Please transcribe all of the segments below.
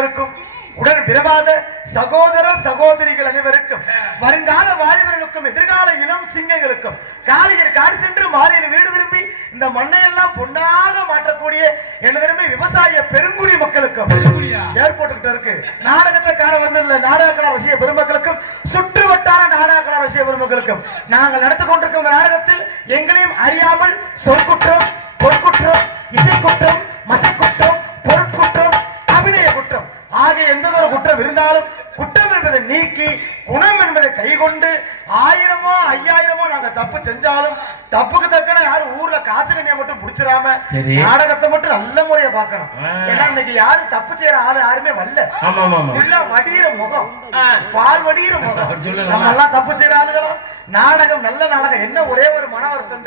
அனைவருக்கும் உடன் பிறவாத சகோதர சகோதரிகள் அனைவருக்கும் வருங்கால வாலிபர்களுக்கும் எதிர்கால இளம் சிங்கங்களுக்கும் காலையில் காடு சென்று மாலையில் வீடு திரும்பி இந்த மண்ணையெல்லாம் பொன்னாக மாற்றக்கூடிய எனது விவசாய பெருங்குடி மக்களுக்கும் ஏற்பட்டு இருக்கு நாடகத்தை காண வந்துள்ள நாடக கலா ரசிக பெருமக்களுக்கும் சுற்று வட்டார நாடக கலா ரசிக பெருமக்களுக்கும் நாங்கள் நடத்தி கொண்டிருக்கும் இந்த நாடகத்தில் எங்களையும் அறியாமல் சொற்குற்றம் பொற்குற்றம் இசைக்குற்றம் மசக்குற்றம் பொருட்குற்றம் அபிநய குற்றம் ஆகிய எந்த ஒரு குற்றம் இருந்தாலும் குற்றம் என்பதை நீக்கி குணம் என்பதை கைகொண்டு 1000மோ 5000மோ நாங்க தப்பு செஞ்சாலும் தப்புக்கு தக்கன யாரும் ஊர்ல காசு கண்ணியை மட்டும் புடிச்சிடாம நாடகத்தை மட்டும் நல்ல முறையை பார்க்கணும். ஏன்னா இன்னைக்கு யாரும் தப்பு செய்யற ஆளு யாருமே வரல. வடிகிற முகம், பால் வடிகிற முகம். நம்ம எல்லாம் தப்பு செய்யற ஆளுகளா? நாடகம் நல்ல நாடகம். என்ன ஒரே ஒரு மன வருத்தம்,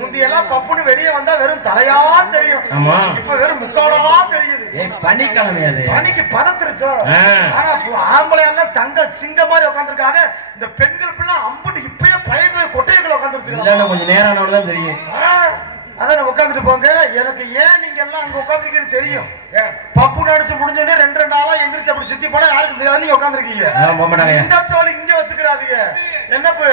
முந்தியெல்லாம் பப்புன்னு வெளியே வந்தா வெறும் தலையா தெரியும், இப்ப வெறும் முக்காலமா தெரியுது. பனிக்கு பதத்திருச்சோ. ஆனா ஆம்பளை எல்லாம் தங்க சிங்க மாதிரி உட்காந்துருக்காங்க. இந்த பெண்கள் எல்லாம் அம்புட்டு இப்பயே பயந்து கொட்டைகளை உட்காந்துருச்சு. கொஞ்சம் நேரம் தெரியும். அதான் உட்காந்துட்டு போங்க. எனக்கு ஏன் நீங்க எல்லாம் அங்க உட்காந்துருக்கீங்கன்னு தெரியும். பப்பு நடிச்சு முடிஞ்சோடனே 2 நாளா எந்திரிச்சு அப்படி சுத்தி போனா யாருக்கு நீங்க உட்காந்துருக்கீங்க. இந்த சோழி இங்க வச்சுக்கிறாதீங்க. என்னப்பு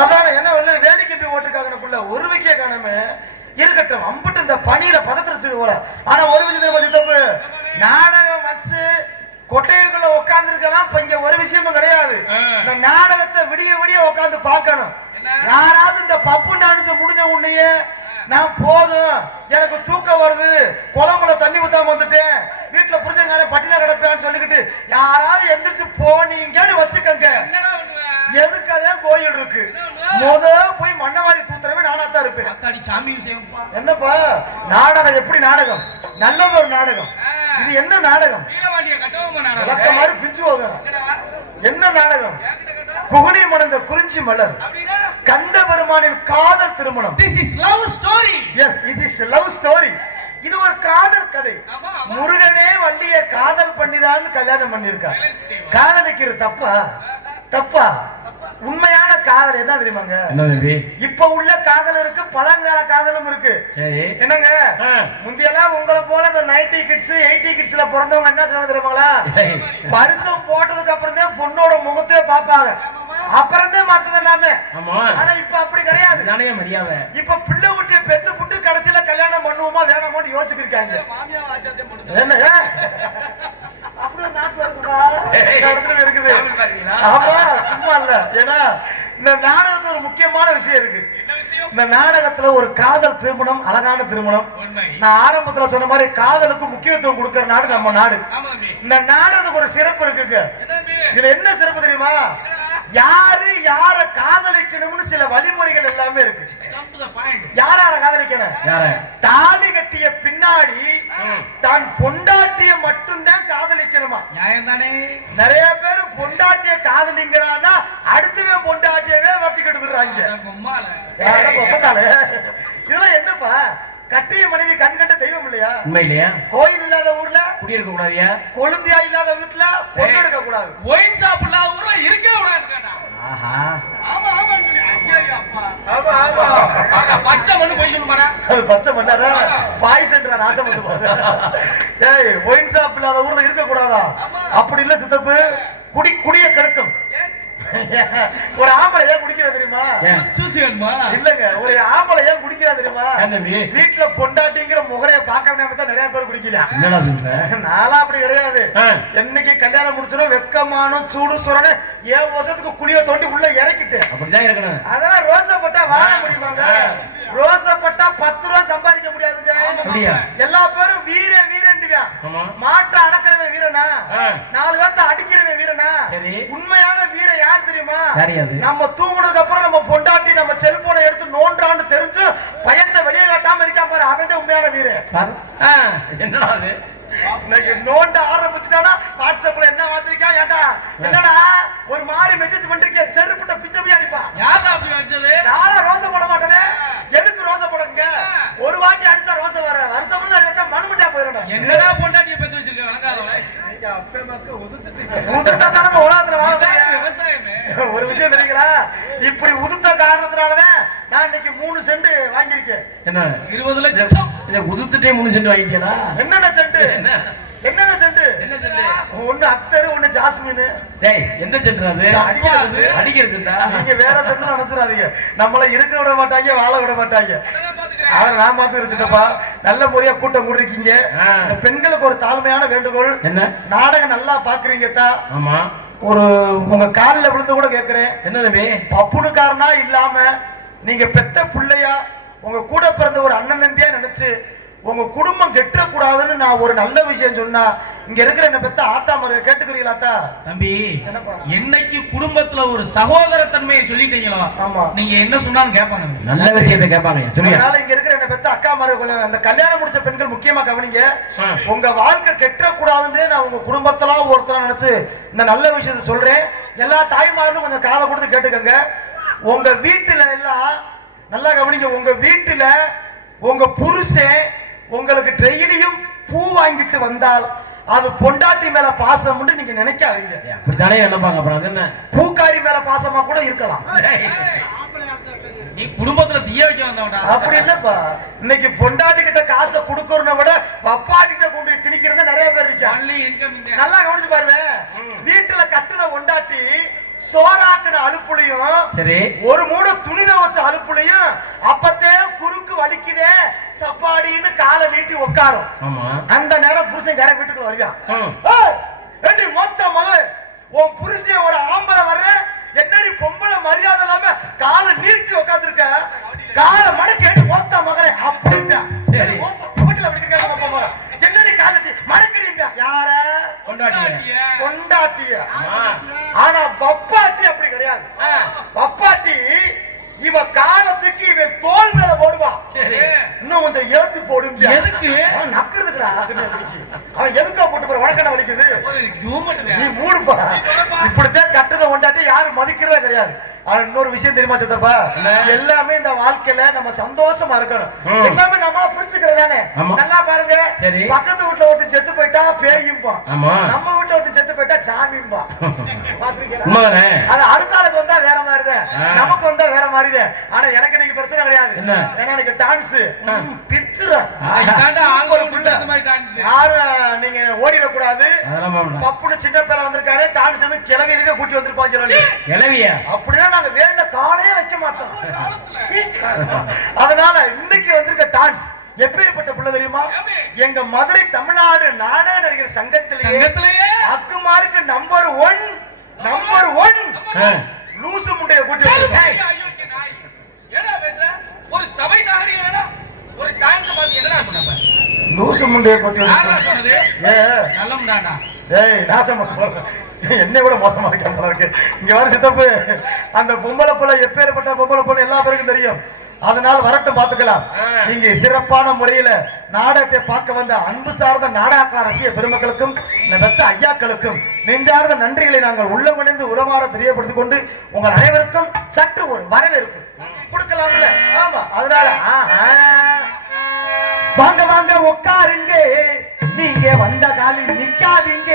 அதான் என்ன வேடிக்கை போய் ஓட்டுக்காகனுக்குள்ள ஒரு வைக்க காணமே இருக்கட்டும். அம்புட்டு இந்த பணியில பதத்திருச்சு போல. ஆனா ஒரு விஷயத்துல தப்பு, நாடகம் வச்சு கொட்டைகளுக்குள்ள உட்கார்ந்து இருக்கலாம். இப்ப இங்க ஒரு விஷயமும் கிடையாது. இந்த நாடகத்தை விடிய விடிய உட்கார்ந்து பார்க்கணும். யாராவது இந்த பப்பு நடிச்சு முடிஞ்ச உடனேயே நான் போதும் எனக்கு தூக்கம் வருது, குழம்புல தண்ணி ஊத்தாம வந்துட்டேன், வீட்டுல புரிஞ்சங்கார பட்டின கிடப்பேன்னு சொல்லிக்கிட்டு யாராவது எந்திரிச்சு போனீங்கன்னு வச்சுக்கங்க. எதுக்காக கோயில் இருக்கு, போய் மண்ணவாரி தூத்துறவே நானாத்தான் இருப்பேன். என்னப்பா நாடகம்? எப்படி நாடகம்? நல்லது ஒரு நாடகம். இது என்ன நாடகம்? மாதிரி பிச்சு போக. என்ன நாடகம்? குகுனி மணந்த குறிஞ்சி மலர், கந்த பெருமானின் காதல் திருமணம். This is love story. Yes, it is love story. இது ஒரு காதல் கதை. முருகனே வள்ளிய காதல் பண்ணிதான் கல்யாணம் பண்ணிருக்கார். காதலிக்கிறது தப்பா? தப்பா? உண்மையான காதல் என்ன தெரியுமாங்க? இப்ப உள்ள காதல் இருக்கு, பழங்கால காதலும் இருக்கு. என்னங்க முந்தியெல்லாம் உங்களை போல இந்த 90 கிட்ஸ் 80 கிட்ஸ்ல பிறந்தவங்க என்ன சொல்ல தெரியுமாங்களா? பரிசம் போட்டதுக்கு அப்புறம் தான் பொண்ணோட முகத்தையே பாப்பாங்க, அப்புறம் தான் மத்தது எல்லாமே. ஆனா இப்ப அப்படி கிடையாது. இப்ப பிள்ளை ஊட்டிய பெத்து புட்டு கடைசியில கல்யாணம் பண்ணுவோமா வேணாமோன்னு யோசிச்சிருக்காங்க. என்ன இருக்குது? ஆமா, சும்மா இல்ல. ஏன்னா இந்த நாடகத்துல ஒரு முக்கியமான விஷயம் இருக்கு. இந்த நாடகத்துல ஒரு காதல் திருமணம், அழகான திருமணம். நான் ஆரம்பத்துல சொன்ன மாதிரி காதலுக்கு முக்கியத்துவம் கொடுக்கிற நாடு நம்ம நாடு. இந்த நாடகத்துக்கு ஒரு சிறப்பு இருக்குங்க. இதுல என்ன சிறப்பு தெரியுமா? யாரு யார காதலிக்கணும்னு சில வழிமுறைகள் எல்லாமே இருக்கு. யார காதலிக்கணும்? தாலி கட்டிய பின்னாடி தான் பொண்டாட்டிய மட்டும்தான் காதலிக்கணுமா? நிறைய பேர் பொண்டாட்டிய காதலிங்கிறான்னா அடுத்தவே பொண்டாட்டியவே வட்டி கட்டுறாங்க. இதெல்லாம் என்னப்பா? கட்டிய மனைவி கண் கண்ட தெய்வம் இல்லையா? உண்மையிலையா? கோயில் இல்லாத ஊர்ல குடியிருக்க கூடாதியா? கொழுந்தியா இல்லாத வீட்டுல பொண்ணு எடுக்க கூடாது. ஒயின் ஷாப் இல்லாத ஊர்ல இருக்கவே கூடாது. பச்சை மண்ணு போய் சொல்லுமாடா. பச்சை மண்ணாரா பாய்சன்றா நாசம் வந்து பாரு. ஏய், ஒயின் ஷாப் இல்லாத ஊர்ல இருக்க கூடாதா? அப்படி இல்ல சித்தப்பு, குடிய கெடுக்கும். ஒரு ஆம்பளை ஏன் குடிக்கிறது தெரியுமா? இல்லங்க, ஒரு ஆம்பளை ஏன் குடிக்கிறா தெரியுமா? வீட்டுல பொண்டாட்டிங்கிற முகரைய பார்க்க முடியாம நிறைய பேர் குடிக்கல. நாளா அப்படி கிடையாது. என்னைக்கு கல்யாணம் முடிச்சிடும் வெக்கமானும் சூடு சுரணு ஏன் வருஷத்துக்கு குழிய தோண்டி உள்ள இறக்கிட்டு அப்படிதான் இருக்கணும். அதான் ரோசப்பட்டா வாழ முடியுமாங்க? ரோசப்பட்டா 10 ரூபா சம்பாதிக்க முடியாதுங்க. எல்லா பேரும் வீர வீரன்டுங்க. மாட்டை அடக்கிறவன் வீரனா? 4 பேர்த்த அடிக்கிறவன் வீரனா? உண்மையான வீர யார் தெரியுமா? நம்ம தூங்குனதுக்கு அப்புறம் நம்ம பொண்டாட்டி நம்ம செல்போனை எடுத்து நோண்டான்னு தெரிஞ்சு பயத்தை வெளியே காட்டாம இருக்கா பாரு, அவன் உண்மையான வீரன். என்னடா இன்னைக்கு நோண்ட ஆரம்பிச்சுட்டானா வாட்ஸ்அப்ல என்ன வாத்திருக்கா? ஏட்டா என்னடா ஒரு மாதிரி மெசேஜ் பண்றீங்க, செருப்புட்ட பிச்சை போய் அடிப்பா. யாரா அப்படி அடிச்சது? நாளா ரோசை போட மாட்டேனே. எதுக்கு ரோசை போடுங்க? ஒரு வாட்டி அடிச்சா ரோசை வர, வருஷம் அடிச்சா மண்முட்டியா போயிடணும். என்னடா பொண்டாட்டியை பெத்து வச்சிருக்க வணங்காதவளே. அப்பே மக்கள் உதுத்துட்டீங்க. உலகத்துல விவசாயமே ஒரு விஷயம் தெரியுங்களா? இப்படி உதுத்த காரணத்தினாலதான் நான் இன்னைக்கு 3 சென்ட் வாங்கியிருக்கேன். என்ன 20 லட்சம்? உதுத்துட்டே 3 சென்ட் வாங்கிட்டீங்களா? என்னென்ன சென்ட்? என்னென்ன செண்டு? என்ன செண்டு? ஒண்ணு அத்தரு, ஒண்ணு ஜாஸ்மின். டேய் எந்த செண்டு அது? அடிக்கிற செண்டா? நீங்க வேற செண்டு நினைச்சிடாதீங்க. நம்மள இருக்க விட மாட்டாங்க, வாழ விட மாட்டாங்க. அத நான் பாத்துக்கிட்டப்பா. நல்ல முறையா கூட்டம் கூட்டிருக்கீங்க. இந்த பெண்களுக்கு ஒரு தாழ்மையான வேண்டுகோள். என்ன? நாடகம் நல்லா பாக்குறீங்க தா? ஆமா. ஒரு உங்க காலில் விழுந்து கூட கேக்குறேன். என்னது? பப்புனுக்காரனா இல்லாம நீங்க பெத்த பிள்ளையா உங்க கூட பிறந்த ஒரு அண்ணன் தம்பியா நினைச்சு உங்க குடும்பம் கெட்டக்கூடாதுன்னு நான் ஒரு நல்ல விஷயம் சொன்னா இங்க இருக்கிற என்ன பெத்த ஆத்தா மருக கேட்டுக்கிறீங்களா தம்பி? என்னைக்கு குடும்பத்துல ஒரு சகோதர தன்மையை சொல்லிட்டீங்களோ நீங்க என்ன சொன்னாலும் கேட்பாங்க, நல்ல விஷயத்தை கேட்பாங்க. அதனால இங்க இருக்கிற என்ன பெத்த அக்கா மருக அந்த கல்யாணம் முடிச்ச பெண்கள் முக்கியமா கவனிங்க. உங்க வாழ்க்கை கெட்டக்கூடாதுன்னு நான் உங்க குடும்பத்துல ஒருத்தர நினைச்சு இந்த நல்ல விஷயத்தை சொல்றேன். எல்லா தாய்மாரும் கொஞ்சம் காதை கொடுத்து கேட்டுக்கங்க. உங்க வீட்டுல எல்லாம் நல்லா கவனிங்க. உங்க வீட்டுல உங்க புருஷன் உங்களுக்கு டெய்லியும் பூ வாங்கிட்டு வந்தால் அது பொண்டாட்டி மேல பாசம் நீங்க நினைக்காதீங்க. அப்படித்தானே நினைப்பாங்க. அப்புறம் அது என்ன? பூக்காரி மேல பாசமா கூட இருக்கலாம். நீ குடும்பத்துல தீய வைக்க வந்தவனா? அப்படி இல்லப்பா. இன்னைக்கு பொண்டாட்டி கிட்ட காசை கொடுக்கறத விட அப்பாட்டி கிட்ட கொண்டு திணிக்கிறத நிறைய பேர் இருக்காங்க. நல்லா கவனிச்சு பாருங்க. வீட்டுல கட்டுன பொண்டாட்டி சோறாக்குன அலுப்புலையும் சரி, ஒரு மூட துணித வச்ச அலுப்புலையும் அப்பத்தே குறுக்கு வலிக்குதே சப்பாடின்னு காலை நீட்டி உட்காரும். அந்த நேரம் புருஷன் கரை வீட்டுக்குள்ள வருவான். மொத்த மகள் உன் புருஷன் ஒரு ஆம்பளை வர்ற என்னடி பொம்பளை மரியாதை இல்லாம காலை நீட்டி உட்காந்துருக்க, காலை மடக்கி மொத்த மகரே அப்படின்னா என்னடி காலை மடக்கிறீங்க? யார? கொண்டாட்டிய. ஆனா பப்பாட்டி அப்படி கிடையாது. பப்பாட்டி இவ காலத்துக்கு இவன் தோல் மேல போடுவான். இன்னும் கொஞ்சம் ஏத்து போடும். எதுக்கு? நக்குறதுக்குடா. அவன் எதுக்கா போட்டு போற? உனக்கடா வலிக்குது? நீ மூடுப்பா. இப்படித்தான் கட்டண கொண்டாட்டி யாரும் மதிக்கிறதே கிடையாது. இன்னொரு விஷயம் தெரியுமா சித்தப்பா? எல்லாமே இந்த வாழ்க்கையில நம்ம சந்தோஷமா இருக்கணும். எல்லாமே நம்மள புரிஞ்சுக்கிறதானே. நல்லா பாருங்க. பக்கத்து வீட்டுல ஒருத்தர் செத்து போயிட்டா பேயும்பா, நம்ம வீட்டுல ஒருத்தர் செத்து போயிட்டா சாமியும்பா. அது அடுத்த ஆளுக்கு வந்தா வேற மாதிரிதான், நமக்கு வந்தா வேற மாதிரிதான். ஆனா எனக்கு இன்னைக்கு பிரச்சனை கிடையாது. ஏன்னா எனக்கு டான்ஸ் பிச்சுற யாரும் நீங்க ஓடிடக்கூடாது. பப்புனு சின்ன பேர வந்திருக்காரு. டான்ஸ் கிளவியிலே கூட்டி வந்திருப்பாங்க. அப்படின்னா நாங்க வேண்ட காலையே வைக்க மாட்டோம். அதனால இன்னைக்கு வந்திருக்க டான்ஸ் எப்பேற்பட்ட பிள்ளை தெரியுமா? எங்க மதுரை தமிழ்நாடு நாடக நடிகர் சங்கத்திலேயே அக்குமாருக்கு நம்பர் ஒன் லூசு முண்டைய கூட்டி ஒரு சபை நாகரிகம் ஒரு டான்ஸ் பார்த்து என்னடா சொன்ன? லூசு முண்டைய கூட்டி என்ன விட மோசமா இருக்கு. இங்க வர சித்தப்பு அந்த பொம்பளை புள்ள எப்பேற்பட்ட பொம்பளை புள்ள எல்லா பேருக்கும் தெரியும். அதனால வரட்டும் பாத்துக்கலாம். நீங்க சிறப்பான முறையில நாடகத்தை பார்க்க வந்த அன்பு சார்ந்த நாடக ரசிக பெருமக்களுக்கும் ஐயாக்களுக்கும் நெஞ்சார்ந்த நன்றிகளை நாங்கள் உள்ளமணிந்து உரமாற தெரியப்படுத்திக் கொண்டு உங்கள் அனைவருக்கும் சற்று ஒரு வரவேற்பு கொடுக்கலாம்ல. ஆமா, அதனால வாங்க வாங்க உட்காருங்க, நீங்க வந்த காலில் நிக்காதீங்க.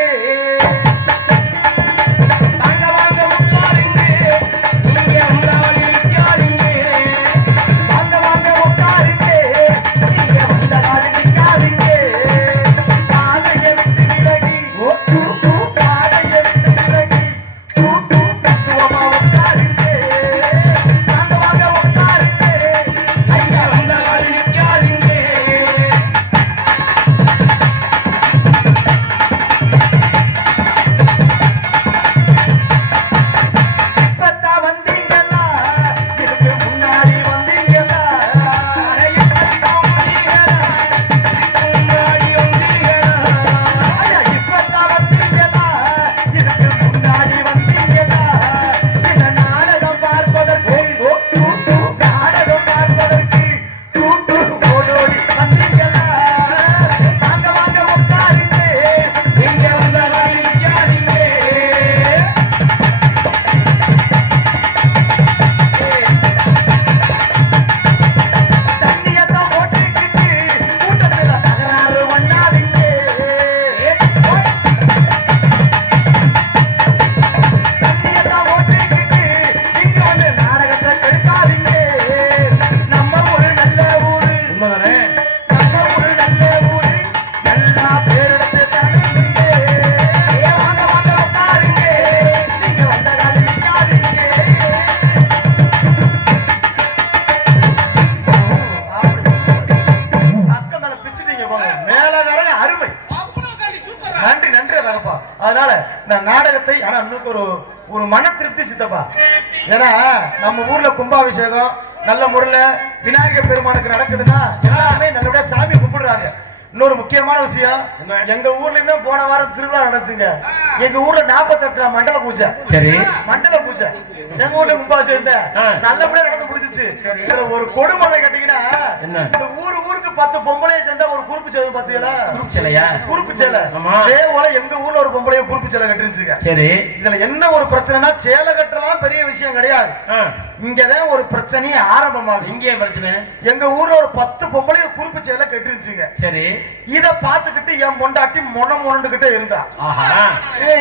மேலகாரங்க அருமை. நன்றி நன்றி தகப்பா. அதனால இந்த நாடகத்தை ஆனா இன்னும் ஒரு மன திருப்தி சித்தப்பா. ஏன்னா நம்ம ஊர்ல கும்பாபிஷேகம் நல்ல முறையில விநாயகர் பெருமானுக்கு நடக்குதுன்னா எல்லாருமே நல்லபடியா சாமி கும்பிடுறாங்க. இன்னொரு முக்கியமான விஷயம், எங்க ஊர்லயுமே போன வாரம் திருவிழா நடந்துச்சுங்க. எங்க ஊர்ல 48 மண்டல பூஜை. சரி, மண்டல பூஜை எங்க ஊர்ல கும்பாபிஷேகம் நல்லபடியா நடந்து முடிஞ்சிச்சு. இதுல ஒரு கொடுமலை கேட்டீங்கன்னா, இந்த ஊருக்கு 10 பொம்பளைய சேர்ந்தா ஒரு குறுப்பு சேலை பாத்தீங்களா? குறுப்பு சேலை. அதே போல எங்க ஊர்ல ஒரு பொம்பளைய குறுப்பு சேலை கட்டிருந்துச்சுங்க. சரி, இதுல என்ன ஒரு பிரச்சனைனா, சேலை கட்டலாம் பெரிய விஷயம் கிடையாது. இங்கதான் ஒரு பிரச்சனையே ஆரம்பமாகுது. இங்கே பிரச்சனை, எங்க ஊர்ல ஒரு 10 பொம்பளைய குறுப்பு சேலை கட்டிருந்துச்சுங்க. சரி, இத பாத்துக்கிட்டு என் பொண்டாட்டி மொண்டுகிட்டே இருந்தா.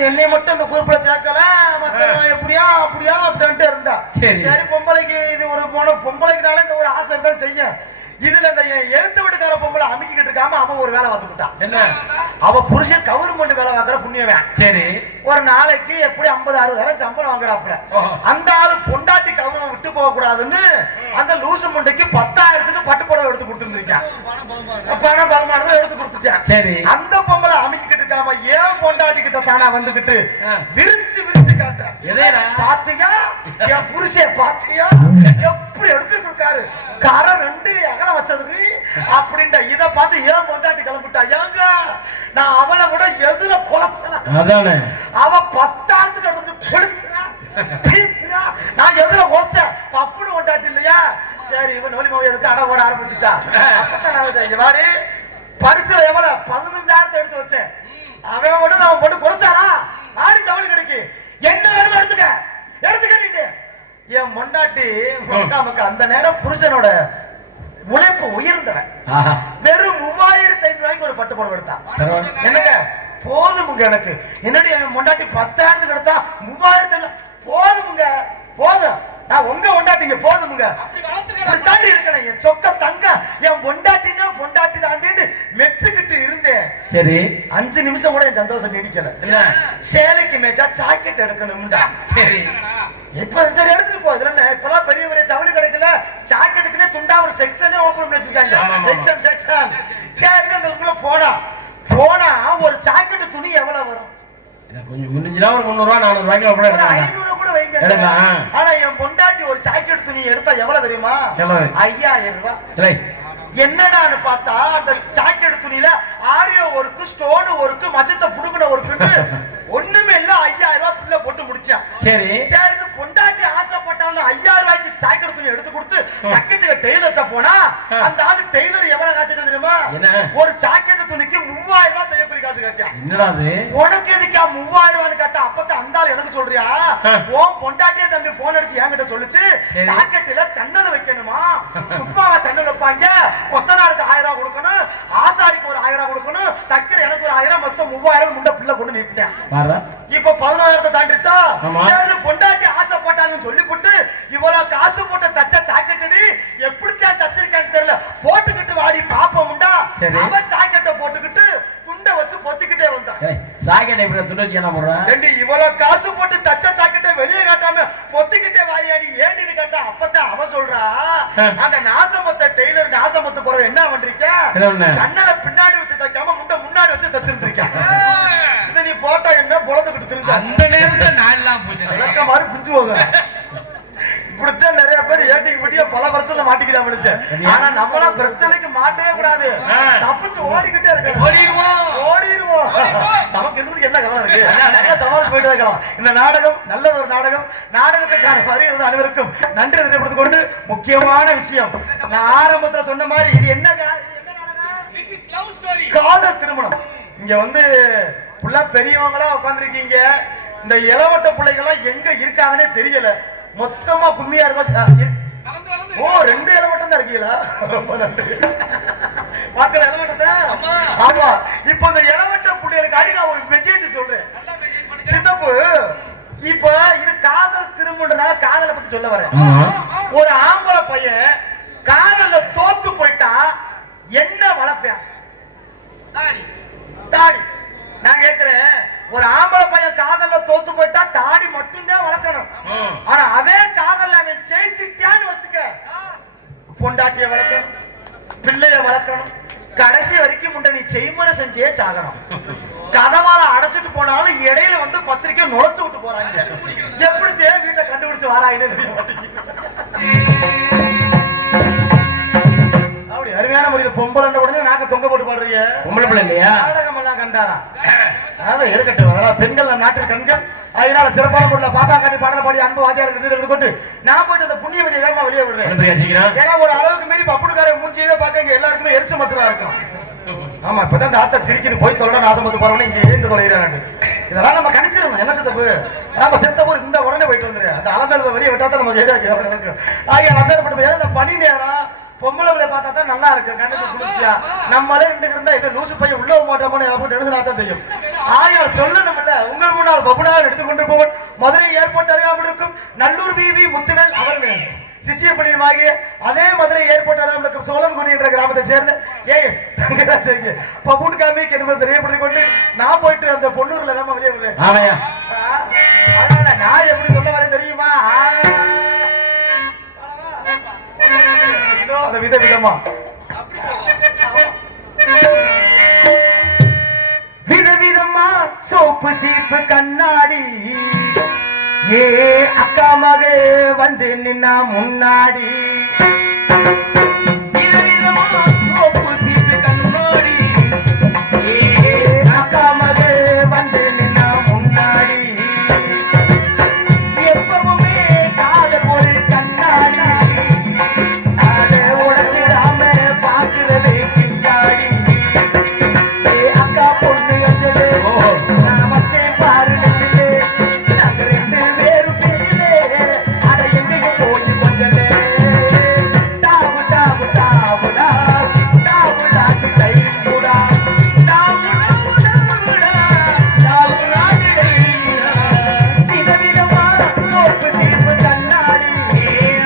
என்னை மட்டும் அந்த குறுப்புல சேர்க்கல, எப்படியா அப்படியா அப்படின்ட்டு இருந்தா. சரி, பொம்பளைக்கு இது ஒரு பொம்பளைக்குனால இந்த ஒரு ஆசை தான் செய்ய. இதுல இந்த எழுத்து வீட்டுக்கார பொம்பளை அமைக்கிட்டு இருக்காம அவன் ஒரு வேலை பார்த்துக்கிட்டான். என்ன, அவ புருஷன் கவர்மெண்ட் வேலை பார்க்கற புண்ணியவன். சரி, ஒரு நாளைக்கு எப்படி 50-60,000 சம்பளம் வாங்குறாப்ல. அந்த ஆளு பொண்டாட்டி கவர்மெண்ட் விட்டு போக கூடாதுன்னு அந்த லூசு முண்டைக்கு 10,000க்கு பட்டு புடவை எடுத்து கொடுத்துருக்கான். பணம் பகமானதை எடுத்து கொடுத்துட்டான். சரி, அந்த பொம்பளை அமைக்கிட்டு இருக்காம ஏன் பொண்டாட்டி கிட்ட தானா வந்துகிட்டு விரிச்சு காட்ட, பாத்தியா என் புருஷன் பாத்தியா எப்படி எடுத்து கொடுக்காரு, கரை 2 அகலம் வச்சதுக்கு அப்படின்ற. இத பார்த்து ஏன் பொண்டாட்டி கிளம்பிட்டா. ஏங்க, நான் அவளை விட எதுல குழப்பல, அவ 10,000க்கு எடுத்து நான் எதுல ஓச்ச பப்புனு கொண்டாட்டி இல்லையா. சரி, இவன் நோலி மாவு எதுக்கு அட ஓட ஆரம்பிச்சுட்டா. அப்பதான் நான் வாடி பரிசுல எவ்வளவு 15,000 எடுத்து வச்சேன். அவன் மட்டும் நான் போட்டு குறைச்சாரா ஆடி தவளி கிடைக்கு. என்ன வேணுமோ எடுத்துக்க. என் பொண்டாட்டி அந்த நேரம் புருஷனோட உழைப்பு உயர்ந்தவன். வெறும் 3,500 ஒரு பட்டு புடவை எடுத்தான். என்னங்க போதுமுங்க, எனக்கு என்னடி அவன் பொண்டாட்டி 10,000 எடுத்தா 3,000 போதுமுங்க, போதும். நான் உங்க பொண்டாட்டிங்க போதுமுங்க தாண்டி இருக்கேன். என் சொக்க தங்க என் பொண்டாட்டினா பொண்டாட்டி தாண்டின்னு மெச்சுக்கிட்டு இருந்தேன். சரி, 5 நிமிஷம் கூட என் சந்தோஷம் நீடிக்கல. சேலைக்கு மேய்ச்சா ஜாக்கெட் எடுக்கணும்டா. சரி, இப்ப எடுத்துட்டு போ. இதுல இப்பெல்லாம் பெரிய பெரிய ஜவுளி கிடைக்கல, ஜாக்கெட்டுக்குன்னே துண்டா ஒரு செக்ஷனே ஓபன் பண்ணி வச்சிருக்காங்க. செக்ஷன். சரி, அந்த போனா ஒரு ஜாக்கெட் துணி எவ்வளவு வரும்? கொஞ்சம் முடிஞ்சா ஒரு 300-400 கூட 500 கூட வைங்க. ஆனா என் பொண்டாட்டி ஒரு ஜாக்கெட் துணி எடுத்தா எவ்வளவு தெரியுமா? 5,000 ரூபாய். என்னடான்னு பார்த்தா அந்த ஜாக்கெட் துணியில ஆரியோ ஒர்க்கு, ஸ்டோன் ஒர்க்கு, மச்சத்தை புடுங்கின ஒர்க்கு ஒண்ணுமே இல்ல. 5,000 ரூபாய் பிள்ளை போட்டு முடிச்சான். சரி, பொண்டாட்டி ஆசைப்பட்டாலும் 5,000 ரூபாய்க்கு ஜாக்கெட் துணி எடுத்து கொடுத்து பக்கத்துக்கு டெய்லர்ட்ட போனா அந்த ஆளு டெய்லர் எவ்வளவு காசு தெரியுமா? ஒரு ஜாக்கெட் துணிக்கு 3,000 ரூபாய் தையக்கூலி காசு கேட்டான். உனக்கு எதுக்கா 3,000 ரூபாய் கேட்டா? அப்பதான் அந்த ஆள் எனக்கு சொல்றியா, உன் பொண்டாட்டியே தம்பி போன் அடிச்சு என்கிட்ட சொல்லுச்சு, ஜாக்கெட்ல சன்னல் வைக்கணுமா, சுப்பாவா சன்னல் வைப்பாங்க, கொத்தனாருக்கு 1,000 ரூபாய் கொடுக்கணும், ஆசாரிக்கு ஒரு 1,000 ரூபாய் கொடுக்கணும், தைக்கிற எனக்கு ஒரு 1,000, மொத்தம் 3,000 முண்ட பிள்ளை கொண்டு நிறுத்திட்டேன். இப்ப 14,000 தாண்டிச்சா. பொண்டாட்டி ஆசைப்பட்டான்னு சொல்லி போட்டு இவ்வளவு காசு போட்டு தச்ச ஜாக்கெட் எப்படித்தான் தச்சிருக்கான்னு தெரியல, போட்டுக்கிட்டு வாடி பாப்போம்டா. அவன் ஜாக்கெட்டை போட்டுக்கிட்டு துண்டை வச்சு பொத்திக்கிட்டே வந்தான். ஜாக்கெட் எப்படி துண்டு வச்சு என்ன பண்றான்? இவ்வளவு காசு போட்டு தச்ச ஜாக்கெட்டை வெளியே காட்டாம பொத்திக்கிட்டே வாரியாடி ஏன்னு கேட்டா, அப்பதான் அவன் சொல்றா, அந்த நாசமொத்த டெய்லர் நாசமொத்த போற என்ன பண்றீங்க, சன்னல பின்னாடி வச்சு தைக்காம முன்னாடி வச்சு தச்சிருந்திருக்கேன். நீ போட்டா என்ன பொழந்துக்கிட்டு தெரிஞ்ச அந்த நேரத்துல நான் எல்லாம் போயிட்டு மாதிரி புஞ்சு போக. இப்படித்தான் நிறைய பேர் ஏட்டிக்கு பட்டியா பல வருஷத்துல மாட்டிக்கிறாங்க. ஆனா நம்மளா பிரச்சனைக்கு மாட்டவே கூடாது, தப்பிச்சு ஓடிக்கிட்டே இருக்க. ஓடிடுவோம். நமக்கு இருந்ததுக்கு என்ன கவலை இருக்கு? நல்லா சமாளிச்சு போயிட்டு இருக்கலாம். இந்த நாடகம் நல்ல ஒரு நாடகம். நாடகத்துக்கான வருகிறது அனைவருக்கும் நன்றி தெரிவித்துக் கொண்டு, முக்கியமான விஷயம் நான் ஆரம்பத்துல சொன்ன மாதிரி இது என்ன காதல் திருமணம். இங்க வந்து பெரியவங்களா உட்கார்ந்துருக்கீங்க. இந்த இளவட்ட பிள்ளைகள் எங்க இருக்காங்கன்னே தெரியல. மொத்தமா கும்மியா இருக்கும். ஓ, 2 இளவட்டம் தான் இருக்கீங்களா? ரொம்ப நன்றி. பாக்கிற இளவட்டத்தை. ஆமா, இப்ப இந்த இளவட்ட பிள்ளைகளுக்காக நான் ஒரு மெசேஜ் சொல்றேன் சித்தப்பு. இப்ப இது காதல் திருமணம்னால காதலை பத்தி சொல்ல வரேன். ஒரு ஆம்பளை பையன் காதல தோத்து போயிட்டா என்ன வளர்ப்பேன்? தாடி. நான் கேட்கிறேன், ஒரு ஆம்பளை பையன் காதல்ல தோத்து போயிட்டா தாடி மட்டும்தான் வளர்க்கணும். ஆனா அதே காதல்ல அவன் ஜெயிச்சுட்டான்னு வச்சுக்க, பொண்டாட்டிய வளர்க்கணும், பிள்ளைய வளர்க்கணும், கடைசி வரைக்கும் முன்ன நீ செய்முறை செஞ்சே சாகணும். கதவால அடைச்சிட்டு போனாலும் இடையில வந்து பத்திரிக்கை நுழைச்சு விட்டு போறாங்க. எப்படி வீட்டை கண்டுபிடிச்சு வாராங்கன்னு தெரிய மாட்டேங்குது. அப்படி அருமையான முறையில் பொம்பளை உடனே நாக்க தொங்க போட்டு பாடுறீங்க. பொம்பளை பிள்ளை இல்லையா? நாடகம் எல்லாம் கண்டாரா? அதான் இருக்கட்டும். அதெல்லாம் பெண்கள் நாட்டில் கண்கள். அதனால சிறப்பான முறையில் பாப்பா காட்டி பாடல பாடி அன்பு வாத்தியார் எடுத்துக்கொண்டு நான் போயிட்டு அந்த புண்ணியவதியை வேகமா வெளியே விடுறேன். ஏன்னா ஒரு அளவுக்கு மீறி பப்புடுக்கார மூஞ்சியவே பார்க்க எல்லாருக்குமே எரிச்ச மசலா இருக்கும். ஆமா, இப்பதான் இந்த ஆத்தா சிரிக்குது போய் தொல்ல நாசம் வந்து போறோம்னு இங்க ஏந்து தொலைகிறாங்க. இதெல்லாம் நம்ம கணிச்சிடணும். என்ன செத்தப்பு நம்ம செத்தப்போ இந்த உடனே போயிட்டு வந்துரு. அந்த அலமேல் வெளியே விட்டா தான் நமக்கு எதிராக ஆகிய அலமேற்பட்டு இந்த பனி நேரம் பொம்பளை பிள்ளை பார்த்தா தான் நல்லா இருக்கு. கண்ணுக்கு குளிர்ச்சியா நம்மளே ரெண்டு இருந்தா இப்ப லூசு பையன் உள்ள மாட்டோம்னு போட்டு எழுதுனா தான் தெரியும். ஆயால் சொல்லணும்ல. உங்கள் முன்னால் பபுனார் எடுத்துக்கொண்டு போவோம். மதுரை ஏர்போர்ட் அறியாமல் இருக்கும் நல்லூர் பிவி முத்துவேல் அவர்கள் சிசிய பணியமாகிய அதே மதுரை ஏர்போர்ட் அறியாமல் சோழம்குடி என்ற கிராமத்தை சேர்ந்த ஏஎஸ் தங்கராஜ் பபுன் காமிக் என்பதை தெரியப்படுத்திக் கொண்டு நான் போயிட்டு அந்த பொன்னூர்ல வேமா வெளியே விடுறேன். அதனால நான் எப்படி சொல்ல வரேன் தெரியுமா? அந்த விதவிதமா விதவிதமா சோப்பு சீப்பு கண்ணாடி ஏ அக்கா மக வந்து நின்னா முன்னாடி. விதவிதமா சோப்பு சீப்பு கண்ணாடி ஏ அக்கா மக வந்து நின்னா முன்னாடி. எப்பவுமே காதல் ஒரு கண்ணாடி அக்கா பொண்ணு நான் வச்சே பாரு நாங்க ரெண்டு பேரும் அட எங்க போய் கொஞ்சம் தாவு தாவு தாவுடா தாவுடா கை கூடா விதவிதமா சோப்பு சீப்பு கண்ணாடி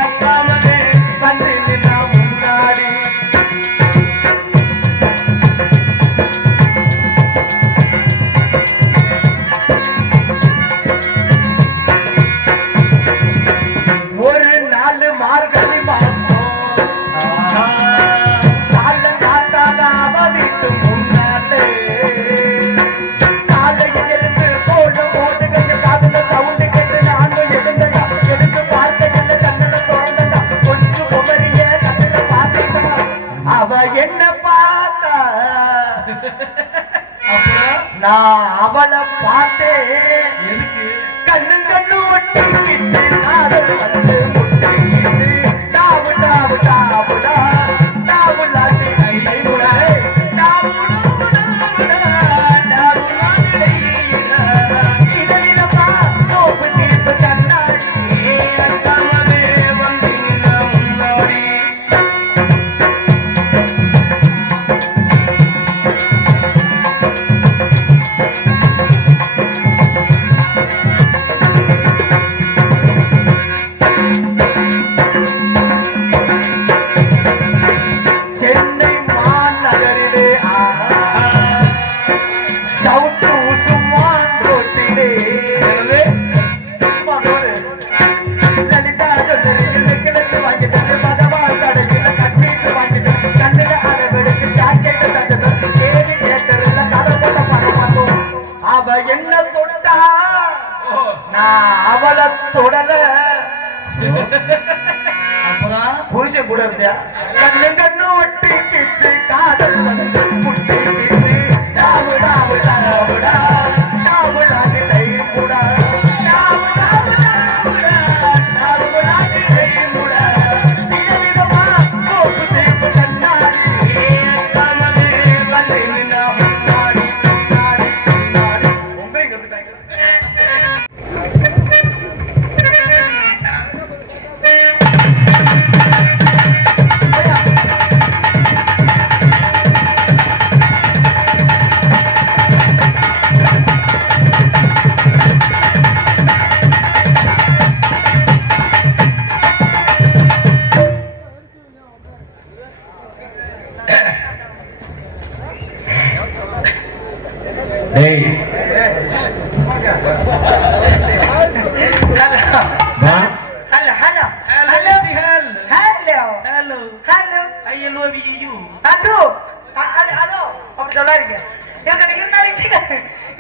அக்கா மகே வந்து நின்னா முன்னாடி. மார்கழி மாசம் கால காத்தால அவ வீட்டு முன்னாலே காலையில் எழுந்து போடு போட்டு கண்டு காதுல சவுண்டு கேட்டு நானும் எழுந்தா எடுத்து பார்க்க கண்ணில திறந்தா கொஞ்சம் குமரிய கண்ணில பார்த்தா அவ என்ன பார்த்தா நான் அவளை பார்த்தேன். எதுக்கு? கண்ணு கண்ணு ஒட்டிக்கிச்சு காதல் வந்து என்ன தொட்டா நான் அவளை தொடல. அப்புறம் புருஷன் கூட இருந்தியா கண்ணு கண்ணு ஒட்டி கிச்சு காதல் வந்து முட்டி கிச்சு டாவு டாவு டாவுடா டாவுடா கிட்டை கூடா டாவு டாவு டாவுடா டாவுடா கிட்டை கூடா. விதவிதமா சோப்பு சீப்பு கண்ணாடி கமலே வந்து நின்னா முன்னாடி முன்னாடி முன்னாடி. உங்களுக்கு எடுத்துட்டாங்க. Hello. I love you. Aduh. நல்லா இருக்கேன். எனக்கு இருந்தாலும்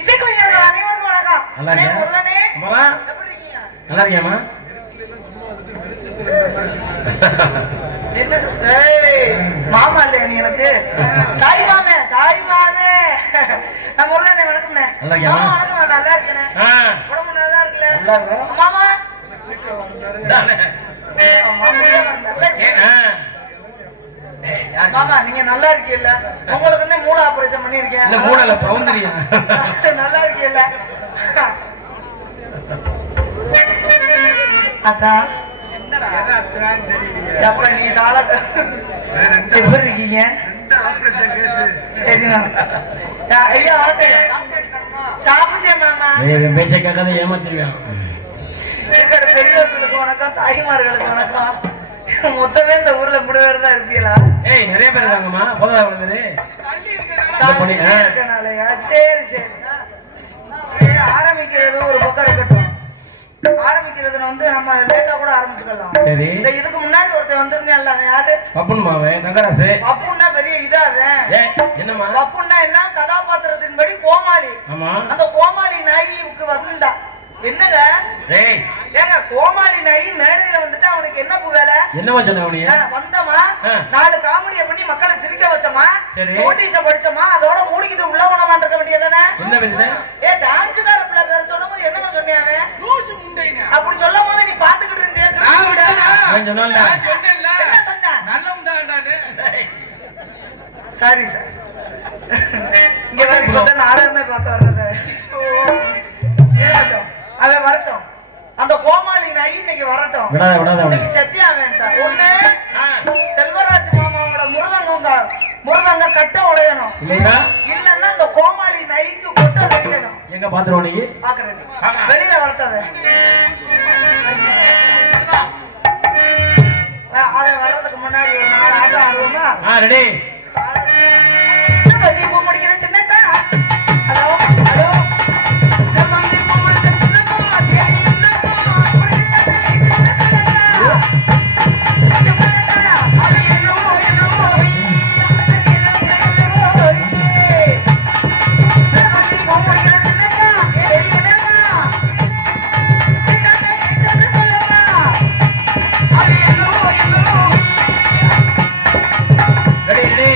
இசைக்கலைஞர்கள் அனைவருக்கும் வணக்கம். நல்லா இருக்கியா? முருகனே, அம்மா, எப்படி இருக்கீங்க? நல்லா இருக்கியாம்மா? என்ன மாமா இல்லையா நீ எனக்கு? தாய் மாமே, தாய் மாமே. நான் முருகனே வணக்கம்ண்ணே. நல்லா இருக்கியாம்மா? வணக்கம், நல்லா இருக்கேனே. உடம்பு நல்லா இருக்குல்ல? நல்லா இருக்கா? மாமா இந்தாண்ணே. மாமா நீங்க நல்லா இருக்கீல்ல? உங்களுக்கு வந்து மூளை ஆபரேஷன் பண்ணிருக்கேன். இல்ல மூளைல பிரவுந்தரியா. நல்லா இருக்கீல்ல? அதான் அப்ப நீங்க கால எப்படி இருக்கீங்க? சரிண்ணா. ஐயா சாப்பிட்டேன் மாமா. பேச்சை கேட்காத ஏமாத்திருவேன். இருக்கிற பெரியவர்களுக்கு வணக்கம், தாய்மார்களுக்கு வணக்கம். மொத்தமே இந்த ஊர்ல முடிவேறு தான் இருப்பீங்களா? ஏய் நிறைய பேர் இருக்காங்கம்மா. போதா விழுந்தது இருக்கனாலயா? சரி சரி. ஆரம்பிக்கிறது ஒரு பக்கம் இருக்கட்டும். ஆரம்பிக்கிறது வந்து நம்ம லேட்டா கூட ஆரம்பிச்சுக்கலாம். சரி. இந்த இதுக்கு முன்னாடி ஒருத்தர் வந்திருந்தேன்ல, யாரு? பப்புன் மாவே தங்கராசு. பப்புன்னா பெரிய இதாவே. என்னம்மா பப்புன்னா என்ன? கதாபாத்திரத்தின்படி கோமாளி. ஆமா. அந்த கோமாளி நாய்க்கு வந்தா என்னங்க? ஏங்க கோமாளி நாய் மேடையில வந்துட்டு அவனுக்கு என்ன வேலை? என்னமா சொன்ன அவனிய? வந்தமா 4 காமெடியை பண்ணி மக்களை சிரிக்க வச்சமா, நோட்டீஸ படிச்சமா, அதோட மூடிக்கிட்டு உள்ள உணவான் இருக்க வேண்டியதானே? என்ன பேசுற? ஏ டான்ஸ்கார பிள்ளை பேர சொல்லும் போது என்னங்க சொன்னியாவே? லூசு முண்டைங்க. அப்படி சொல்லும் போது நீ பாத்துக்கிட்டு இருந்தியா? நான் சொன்னேன்ல. என்ன சொன்ன? நல்ல உண்டாண்டானே. Sorry sir. இங்க வரைக்கும் நாடகமே பார்க்க வர்றது. அவன் வரட்டும். அந்த கோமாளி நாய் இன்னைக்கு வரட்டும். இன்னைக்கு சத்தியா வேண்டாம். ஒண்ணு செல்வராஜ் மாமாவோட முருகங்க கட்ட உடையணும். இல்லன்னா இந்த கோமாளி நாய்க்கு கொட்ட வைக்கணும். எங்க பாத்துருவோம் நீங்க? பாக்குறேன். வெளியில வரட்டவன். அவன் வர்றதுக்கு முன்னாடி ஒரு 4 ஆட்டம் ஆடுவோமா? ரெடி. பூ முடிக்கிற சின்னக்கா. Hello hello. Ready ready.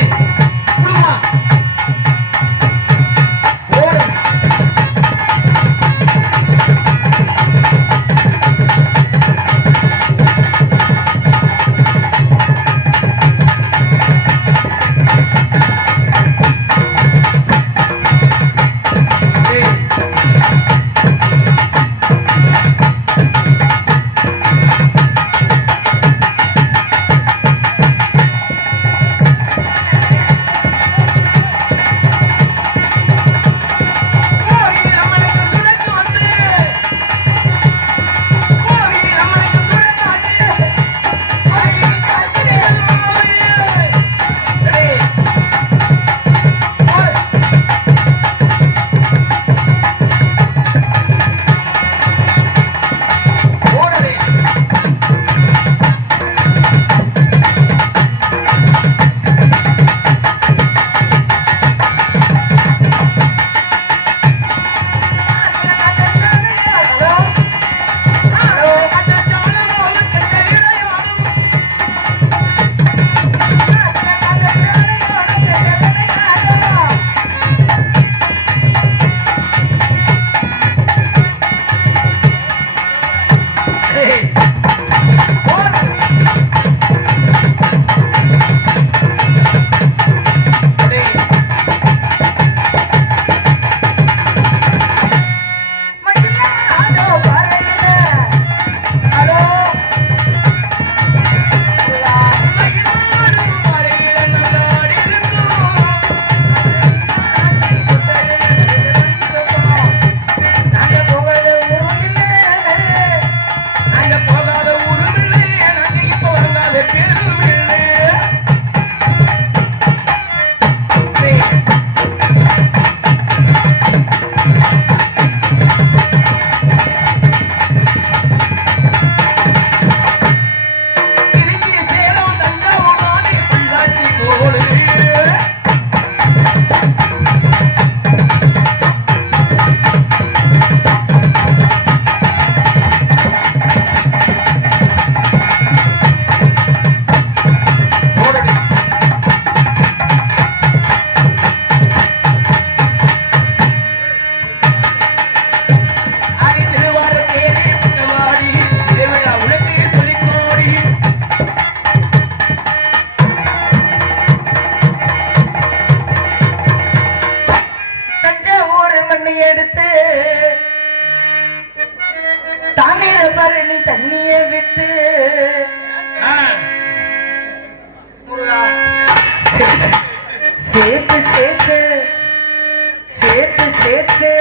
Bharani தண்ணியை விட்டு சேர்த்து சேர்த்து சேர்த்து சேர்த்து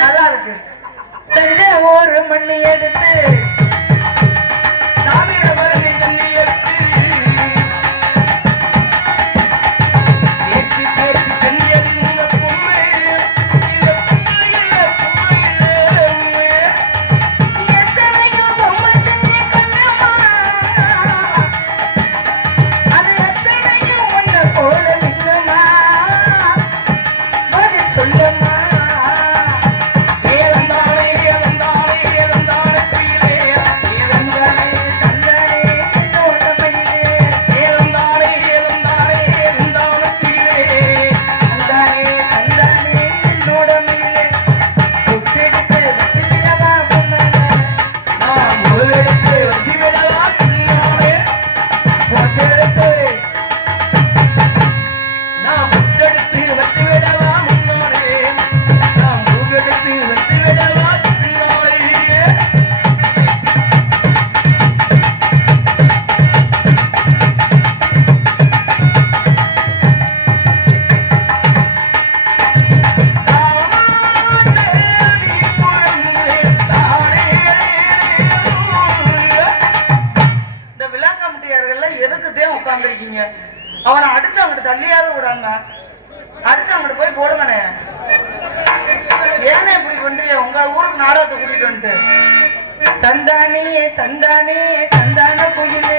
நல்லா இருக்கு. ஒரு மண்ணி எடுத்து தாமிரபரணி தண்ணி எடுத்து சேர்த்து சேர்த்து செஞ்சது இந்த பொம்மை. இந்த பொம்மையில பொம்மையில எத்தனையோ பொம்மை செஞ்சு கண்ணம்மா. அது எத்தனையும் ஒன்ன போல நின்னமா. பதில் சொல்லம்மா. அவனை அடிச்சு அங்கிட்டு தள்ளியாவது விடாங்க. அடிச்சு அங்கிட்டு போய் போடுங்கண்ணே. ஏன்னா இப்படி பண்றீங்க? உங்க ஊருக்கு நாடகத்தை கூட்டிட்டு வந்துட்டு தந்தானே தந்தானே தந்தான கோயிலே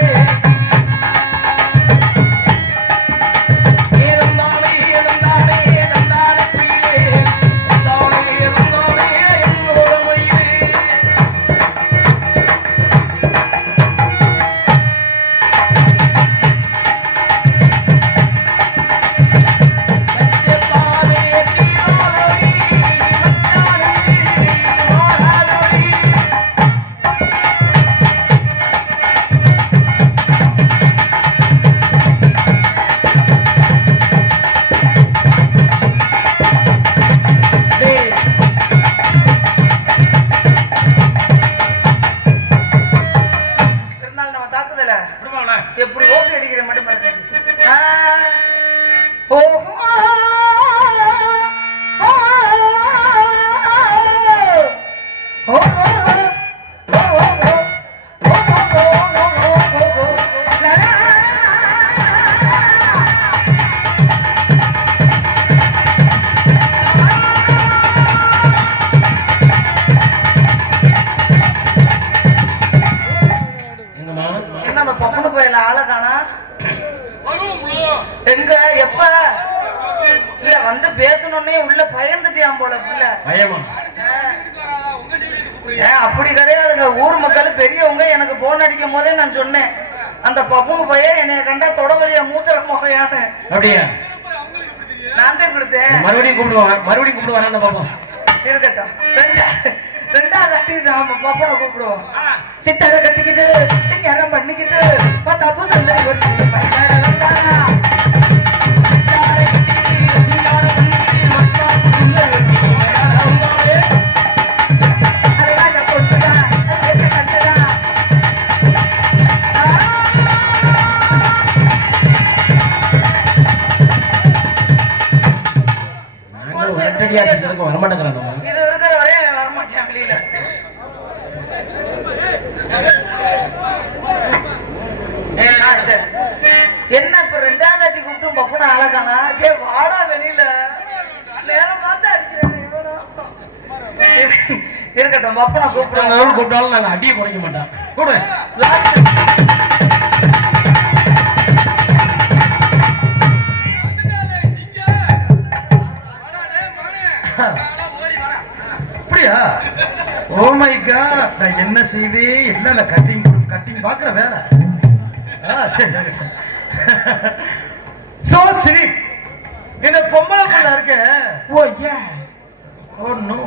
எப்படி ஓப்பி அடிக்கிற மட்டும் என்ன அந்த பப்பன போயில ஆளை காணா. எங்க எப்ப இல்ல வந்து பேசணும்னே உள்ள பயந்துட்டியாம் போல புள்ள. அப்படி கிடையாதுங்க. ஊர் மக்கள் பெரியவங்க எனக்கு போன் அடிக்கும் போதே நான் சொன்னேன், அந்த பப்பன பையன் என்னைய கண்டா தொடவழியா மூச்சர போகையான்னு. அப்படியா? நான் தான் கொடுத்தேன். மறுபடியும் கூப்பிடுவாங்க அந்த பாப்பா இருக்கட்டும். ரெண்டாவது அட்டி நாம பப்பனை கூப்பிடுவோம். சித்தார கட்டிக்கிட்டு சிங்காரம் பண்ணிக்கிட்டு தப்பு சந்தரி வரமாட்டேங்கிறாங்க. இது இருக்கிற வரையும் வரமாட்டேன் வெளியில. என்ன இப்ப ரெண்டாவது அட்டி கூப்பிட்டு பப்பன அழகானா வாடா வெளியில நேரம் பார்த்தா அடிக்கிறேன். இருக்கட்டும் பப்பனை கூப்பிட்டாலும் நாங்க அடியை குறைக்க மாட்டோம். கூட அப்படியா? ஓ மை காட், நான் என்ன செய்வேன்? இல்ல கட்டிங் பாக்குற வேலை. So sweet. இந்த பொம்பளை புள்ள இருக்க. ஓ யா, ஓ நோ.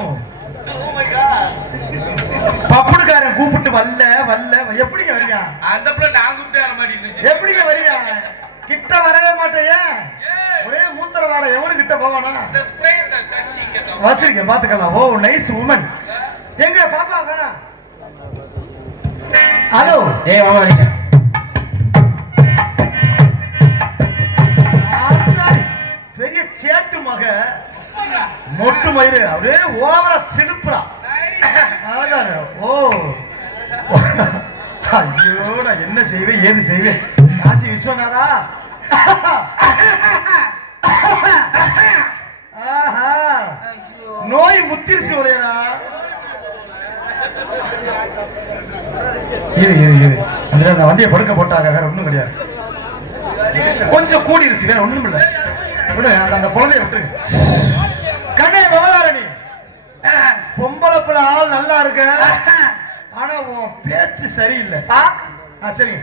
பப்புடுக்காரன் கூப்பிட்டு வல்ல எப்படிங்க வரியா? அந்த புள்ள நான் கூப்பிட்டு வர மாதிரி இருந்துச்சு. எப்படிங்க வரியா? கிட்ட வரவே மாட்டேயா? ஒரே மூத்தர வாட எவனு கிட்ட போவானா? வச்சிருக்கேன் பாத்துக்கலாம். Oh nice woman. எங்க பாப்பா தானே? ஹலோ ஏய் வாமா நீங்க பெரிய சேட்டு மக மொட்டு மயிறு அப்படியே ஓவரா சிலுப்புறா. ஓ ஐயோ நான் என்ன செய்வேன் ஏது செய்வேன்? காசி விஸ்வநாதா நோய் முத்திருச்சு ஒரேடா. அந்த வண்டியை படுக்க போட்டாங்க, வேற ஒண்ணும் கிடையாது. கொஞ்சம் கூடிருச்சு, வேற ஒண்ணும் இல்ல. அந்த குழந்தைய விட்டுருங்க. கண்ணே பவதாரணி, பொம்பளை பிள்ளை ஆள் நல்லா இருக்கு, ஆனா உன் பேச்சு சரியில்லை. சரிங்க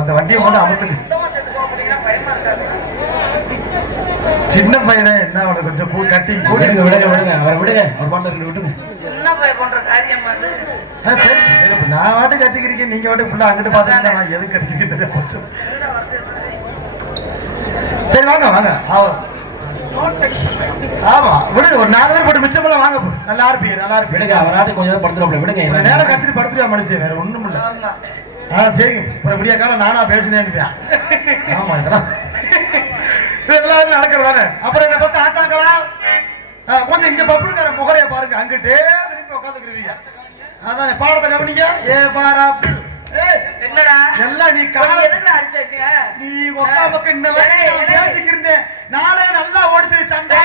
அந்த வண்டியை கொண்டு அமர்த்துங்க. சின்ன பையனை என்ன அவனை கொஞ்சம் கட்டி விடுங்க விடுங்க அவரை விடுங்க, அவர் பாட்டு விட்டுங்க. சின்ன பையன் பண்ற காரியம் நான் வாட்டு கத்திக்கிறீங்க, நீங்க வாட்டு ஃபுல்லா அங்கிட்டு பாத்துக்கிட்டா நான் எது கத்திக்கிறேன். சரி வாங்க வாங்க. ஆமா விடுங்க, ஒரு 4 பேர் போட்டு மிச்சமெல்லாம் வாங்க. நல்லா இருப்பீங்க நல்லா இருப்பீங்க. அவராட்டு கொஞ்சம் படுத்துறோம் விடுங்க. நேரம் கத்திட்டு படுத்துருவா மனுஷன், வேற ஒண்ணும் இல்ல. சரிங்க, அப்புறம் விடிய காலம் நானா பேசினேன். ஆமா இதெல்லாம் எல்லாரும் நடக்கிறதானே. அப்புறம் என்ன பார்த்து ஆத்தாங்களா கொஞ்சம் இங்க பப்புனுக்கார முகரைய பாருங்க, அங்கிட்டே திரும்பி உட்காந்துக்கிறீங்க. அதானே பாடத்தை கவனிங்க. ஏ பாரா என்னடா எல்லாம் நீ நீ ஒக்கா பக்கம் இன்ன பேசிக்கிருந்தேன். நானே நல்லா ஓடிச்சு சண்டை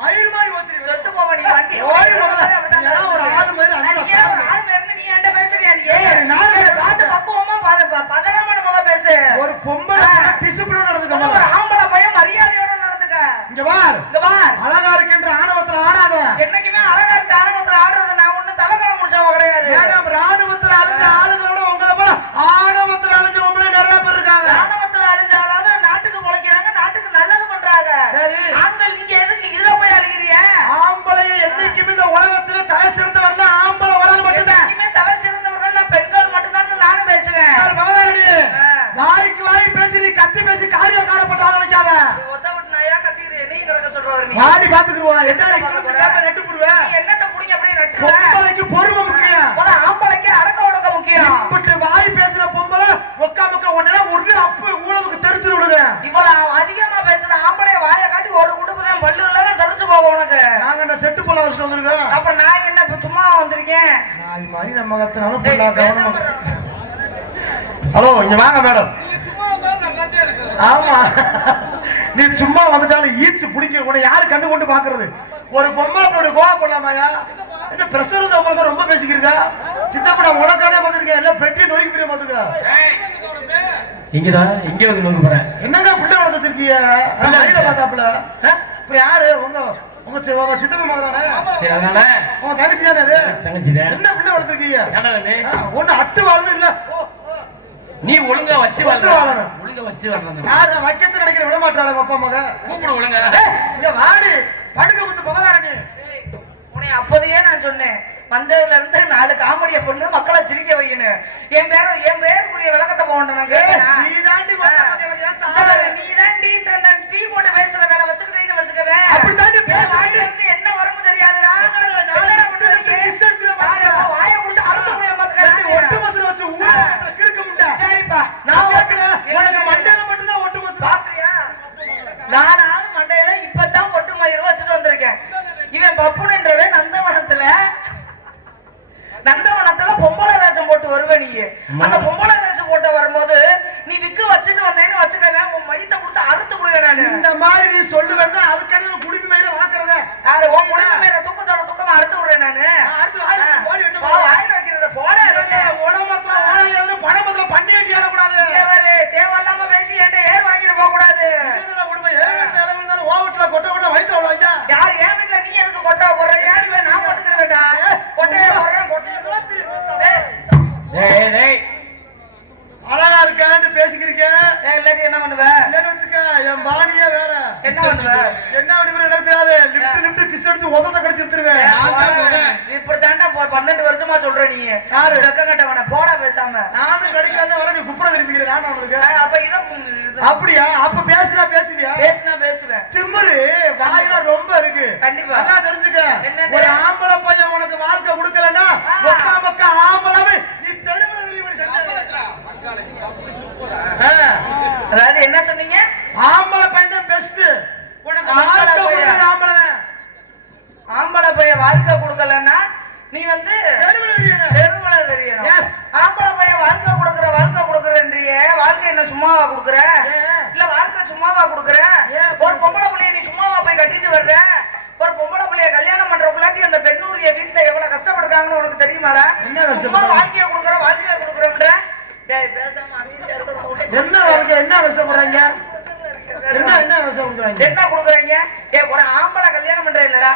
மயிறு மாதிரி ஓடிச்சு. சொத்து போவ நீ வண்டி ஓடி முதல்ல ஒரு ஆளு மாதிரி நீ என்கிட்ட பேசுறியா? நீ பாட்டு பக்குவமா பதறாம நம்ம பேசு. ஒரு பொம்பளை டிசிப்ளின் நடந்துக்க, ஒரு ஆம்பளை பையன் மரியாதையோட நடந்துக்க. இங்க பார் அழகா இருக்கின்ற ஆணவத்துல ஆடாத. என்னைக்குமே அழகா இருக்கு ஆணவத்துல ஆடுறது நான் ஒண்ணு தலைக்கணம் முடிச்சவங்க கிடையாது. ராணுவத்துல அழிஞ்ச ஆளுங்களோட உங்களை போல ஆணவத்துல அழிஞ்ச உங்களே நிறைய பேர் இருக்காங்க. ஆணவத்துல அழிஞ்சாலாவது நாட்டுக்கு உழைக்கிறாங்க, நாட்டுக்கு நல்லது பண்றாங்க. சரி ஆண்கள் நீங்க எதுக்கு இதுல போய் அழிகிறீங்க? ஆம்பளைய என்னைக்குமே இந்த உலகத்துல தலை சிறந்தவர்கள் ஆம்பளை வரால் மட்டும்தான். இனிமே தலை சிறந்தவர்கள் நான் பெண்கள் மட்டும்தான் நானும் பேசுவேன். வாய்க்கு வாய் பேசி நீ கத்தி பேசி காரிய காரப்பட்டாங்க நினைக்காத. ஒத்த விட்டு நாயா கத்திக்கிறேன், நீ கிடக்க சொல்றவர் நீ. வாடி பாத்துக்குருவா என்ன நெட்டு புடுவே. நீ என்னட்ட புடிங்க அப்படியே நட்டு. பொம்பளைக்கு பொறுமை முக்கியம், ஆம்பளைக்கு அடக்க உடக்க முக்கியம். இப்படி வாய் பேசுற பொம்பளை ஒக்கா முக்கா ஒண்ணு ஒரு அப்ப ஊழலுக்கு தெரிச்சு விடுங்க. இவ்வளவு அதிகமா பேசுற ஆம்பளை வாயை காட்டி ஒரு குடும்பம் தான் பல்லு இல்ல தெரிச்சு போக உனக்கு. நாங்க என்ன செட்டு போல வச்சுட்டு வந்திருக்கோம். அப்ப நான் என்ன சும்மா வந்திருக்கேன்? நான் மாதிரி நம்ம கத்துனாலும் கவனமா. ஹலோ இங்க வாங்க மேடம். ஆமா நீ சும்மா வந்துட்டாலும் ஈச்சு பிடிக்க கூட யாரு கண்டு கொண்டு பாக்குறது? ஒரு பொம்பளை போட்டு கோவம் போடலாமாயா? என்ன பிரஷர் உங்களுக்கு ரொம்ப பேசிக்கிறீங்க. சித்தப்பட உனக்கானே பார்த்துருக்கேன், எல்லாம் பெட்டி நோய்க்கு போய் பார்த்துக்க. இங்கதான் இங்க வந்து நோக்கி போறேன். என்னங்க பிள்ளை வளர்த்து வச்சிருக்கீங்க? பார்த்தாப்புல இப்ப யாரு? உங்க சித்தப்பா மகன் தானே? சரி அதனால உங்க தங்கச்சி தானே? அது தங்கச்சி என்ன பிள்ளை வளர்த்துருக்கீங்க? ஒண்ணு அத்து வாழணும் இல்ல நீ ஒழுங்கா வச்சு வாழணும். ஒழுங்கா வச்சு வாழணும். யாரு வைக்கத்து நினைக்கிற விட மாட்டாளங்க அப்பா மக. கூப்பிடு ஒழுங்கா. இங்க வாடி படுக்க வந்து பவதாரணி. உன்னை அப்போதையே நான் சொன்னேன், வந்ததுல இருந்து 4 காமெடிய பொண்ணு மக்களை சிரிக்க வைக்கணும். என் பேருக்குரிய விளக்கத்தை போகணும். நீ தாண்டி டீ போட்டு பேசுற வேலை வச்சுக்கிட்டீங்க வச்சுக்கவே. வாயில இருந்து என்ன வரும்னு தெரியாதுடா. வாயை முடிச்சு அறுத்து ஒட்டு மசுல வச்சு கிறுக்க முடியா? சரிப்பா நான் கேட்கிறேன், உனக்கு மண்டையில மட்டும்தான் ஒட்டு மசு பாக்குறியா? நானும் மண்டையில இப்பதான் ஒட்டு மயிறு வச்சுட்டு வந்திருக்கேன். இவன் பப்புன்றவன் நந்தவனத்துல பொம்பளை வேஷம் போட்டு வருவே. நீ அந்த பொம்பளை வேஷம் போட்டு வரும்போது நீ விக்கு வச்சுட்டு வந்தேன்னு வச்சுக்கவேன், உன் மயித்தை கொடுத்து அறுத்து விடுவேன் நானு. இந்த மாதிரி நீ சொல்லுவேன், அதுக்கான குடிக்கு மேல வாக்குறத யாரு? உன் குடிக்கு மேல தூக்கத்தோட தூக்கமா அறுத்து விடுறேன் நானு. வாயில வைக்கிறத போட உடம்பத்துல பணமத்துல பண்ணி வைக்க ஏறக்கூடாது. தேவையில்லாம பேசி என்கிட்ட ஏர் வாங்கிட்டு போக கூடாது. ஓவட்டுல கொட்டை கொட்ட வயிற்று விடுவாங்க. யார் என் வீட்டுல நீ எதுக்கு கொட்டை போடுற? என் வீட்டுல நான் போட்டுக்கிற வேண்டாம். கொட்டையை போடுறேன். கொட்டையை அடிச்சுருவேன். இப்படி தாண்டா 12 வருஷமா சொல்ற நீ யாரு கட்டவன போடா பேசாம. நானும் கடிக்காத வர நீ குப்புற திரும்பிக்கிற நான் அவனுக்கு. அப்ப இத அப்படியா? அப்ப பேசுனா பேசுவியா? பேசுனா பேசுவேன். திமிரு வாயில ரொம்ப இருக்கு. கண்டிப்பா நல்லா தெரிஞ்சுக்க. ஒரு ஆம்பளை பையன் உனக்கு வாழ்க்கை கொடுக்கலன்னா ஒக்கா பக்கா ஆம்பளவே நீ தெருவுல திரும்பி அதாவது என்ன சொன்னீங்க? ஆம்பளை பையன் தான் பெஸ்ட். உனக்கு வாழ்க்கை கொடுக்கற ஆம்பளை பையன் வாழ்க்கை கொடுக்கலன்னா நீ வந்து தெருவுல தெரியணும். ஆம்பளை பையன் வாழ்க்கை கொடுக்கறன்றியே, வாழ்க்கை என்ன சும்மாவா கொடுக்கற? இல்ல வாழ்க்கை சும்மாவா கொடுக்கற? ஒரு பொம்பளை பிள்ளைய நீ சும்மாவா போய் கட்டிட்டு வர்ற? ஒரு பொம்பளை பிள்ளைய கல்யாணம் பண்றக்குள்ளாட்டி அந்த பெண்ணூரிய வீட்டுல எவ்வளவு கஷ்டப்படுறாங்கன்னு உனக்கு தெரியுமாடா? சும்மா வாழ்க்கைய கொடுக்குறோம்ன்ற. என்ன வாழ்க்கை என்ன கஷ்டப்படுறாங்க? என்ன கொடுக்குறீங்க? ஒரு ஆம்பளை கல்யாணம் பண்ற இல்லடா,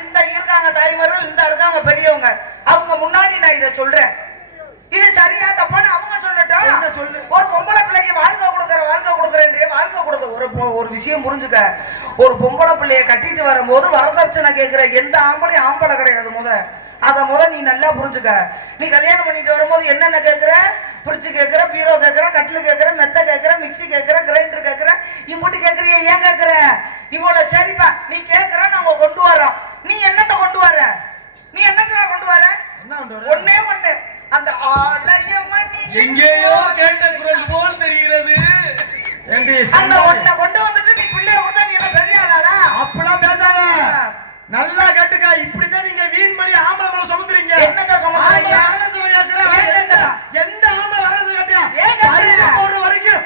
இந்த இருக்காங்க தாய்மார்கள், இந்த இருக்காங்க பெரியவங்க, அவங்க முன்னாடி நான் இதை சொல்றேன். இது சரியா தப்பான்னு அவங்க சொல்லட்டும். ஒரு பொம்பளை பிள்ளைக்கு வாழ்க்கை கொடுக்கறேன் வாழ்க்கை கொடுக்க ஒரு விஷயம் புரிஞ்சுக்க. ஒரு பொம்பளை பிள்ளைய கட்டிட்டு வரும்போது வரதட்சணை கேட்கிற எந்த ஆம்பளையும் ஆம்பளை கிடையாது. அத நீ நல்லா புரிஞ்சுக்க. நீ கல்யாணம் பண்ணிட்டு வரும்போது என்னென்ன கேட்கிற? பிரிட்ஜ் கேட்கிற, பீரோ கேட்கிற, கட்டிலு கேட்கிற, மெத்த கேட்கிற, மிக்சி கேட்கிற, கிரைண்டர் கேட்கிற, இம்புட்டு கேட்கறிய. ஏன் கேட்கிற? இவ்வளவு சரிப்பா நீ கேட்கிற, நாங்க கொண்டு வரோம். நீ என்னத்தை கொண்டு வர? நீ என்னத்தை கொண்டு வர? ஒன்னே ஒண்ணு, அந்த எங்கேயோ கேட்ட குரல் போல் தெரிகிறது. அந்த ஒன்ன கொண்டு வந்துட்டு நீ பிள்ளைய கொடுத்தா நீ என்ன பெரிய ஆளாடா? அப்பெல்லாம் பேசாத. நல்லா கேட்டுக்க. இப்படிதான் நீங்க வீண் பண்ணி ஆம்பளை மேல சுமந்துறீங்க. என்னங்க சுமந்துறீங்க? எந்த ஆம்பளை வரது கேட்டியா? ஒரு வரைக்கும்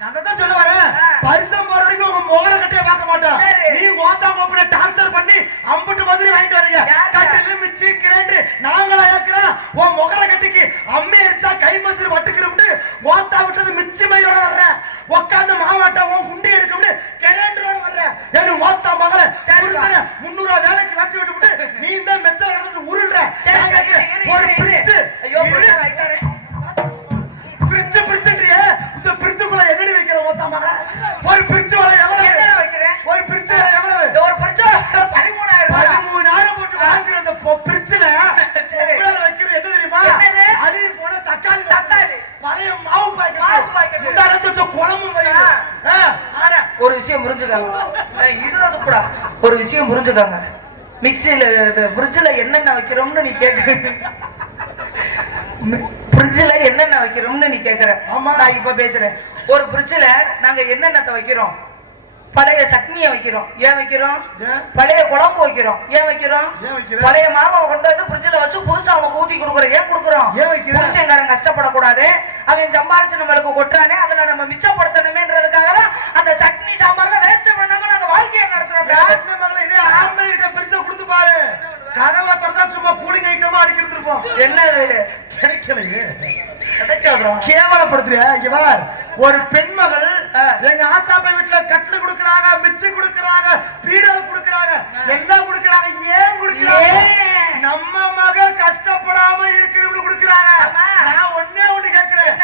நான் சொல்ல வரேன். பரிசம் போற வரைக்கும் உங்க மோர கட்டையை பார்க்க மாட்டோம். நீ கோத்தா கோப்பனை டார்ச்சர் பண்ணி அம்புட்டு மாதிரி வாங்கிட்டு வரீங்க. கட்டில மிச்சி கிரைண்டர் நாங்களா ஏக்குறோம். உன் முகர கட்டிக்கு அம்மி அடிச்சா கை மசூர் வட்டுக்கிறோம்னு கோத்தா விட்டது மிச்சி மயிரோட வர்ற. உட்காந்து மாவாட்ட உன் குண்டி எடுக்கும்னு கிரைண்டரோட வர்ற. ஏன்னு கோத்தா மகள 300 வேலைக்கு வச்சு விட்டு நீ இந்த மெத்தல நடந்துட்டு உருள்ற. ஒரு பிரிட்ஜ் பிரிட்ஜ்ன்றியே, இந்த பிரிட்ஜுக்குள்ள என்னடி வைக்கிற கோத்தா மகள? ஒரு பிரிட்ஜ் வர எவ்வளவு வைக்கிறேன்? ஒரு பிரிட்ஜ் வர எவ்வளவு? ஒரு பிரிட்ஜ் 13,000 போட்டு வாங்குற அந்த பிரிட்ஜ்ல வைக்கிறது என்ன தெரியுமா? அடி போன தக்காளி பழைய மாவு பாக்கெட் குழம்பு. ஒரு விஷயம் புரிஞ்சுக்காங்க. ஒரு விஷயம் புரிஞ்சுக்காங்க. மிக்சியில பிரிட்ஜ்ல என்னென்ன வைக்கிறோம்னு நீ கேட்க, பிரிட்ஜ்ல என்னென்ன வைக்கிறோம்னு நீ கேக்குற. ஆமா, நான் இப்ப பேசுறேன். ஒரு பிரிட்ஜ்ல நாங்க என்னென்னத்தை வைக்கிறோம்? பழைய சட்னியை வைக்கிறோம். ஏன் வைக்கிறோம்? பழைய குழம்பு வைக்கிறோம். ஏன் வைக்கிறோம்? பழைய மாவை கொண்டு வந்து பிரிட்ஜ்ல வச்சு புதுசா அவனுக்கு ஊத்தி கொடுக்குறோம். ஏன் கொடுக்குறோம்? புருஷன்காரன் கஷ்டப்படக்கூடாது, அவன் சம்பாரிச்சு நம்மளுக்கு கொட்டுறானே, அதுல நம்ம மிச்சப்படுத்தணுமேன்றதுக்காக தான் அந்த சட்னி சாம்பார்ல வேஸ்ட் பண்ணாம நாங்க வாழ்க்கையை நடத்துறோம். இதே ஆம்பளை கிட்ட பிரிட்ஜ கொடுத்து பாரு, கதவை திறந்தா சும்மா கூலிங் ஐட்டமா அடிக்கிறது இருப்போம். என்னது கிடைக்கலையே, கேவலப்படுத்துறியா? இங்க பார், ஒரு பெண்மகள் எங்க ஆத்தாப்பை வீட்டுல கட்டில கொடுக்கறாங்க, மிச்சி கொடுக்கறாங்க, பீரல் கொடுக்கறாங்க, எல்லாம் கொடுக்கறாங்க. ஏன் கொடுக்கறாங்க? நம்ம மகள் கஷ்டப்படாம இருக்கிறவங்க கொடுக்கறாங்க. நான் ஒண்ணே ஒண்ணு கேட்கிறேன்,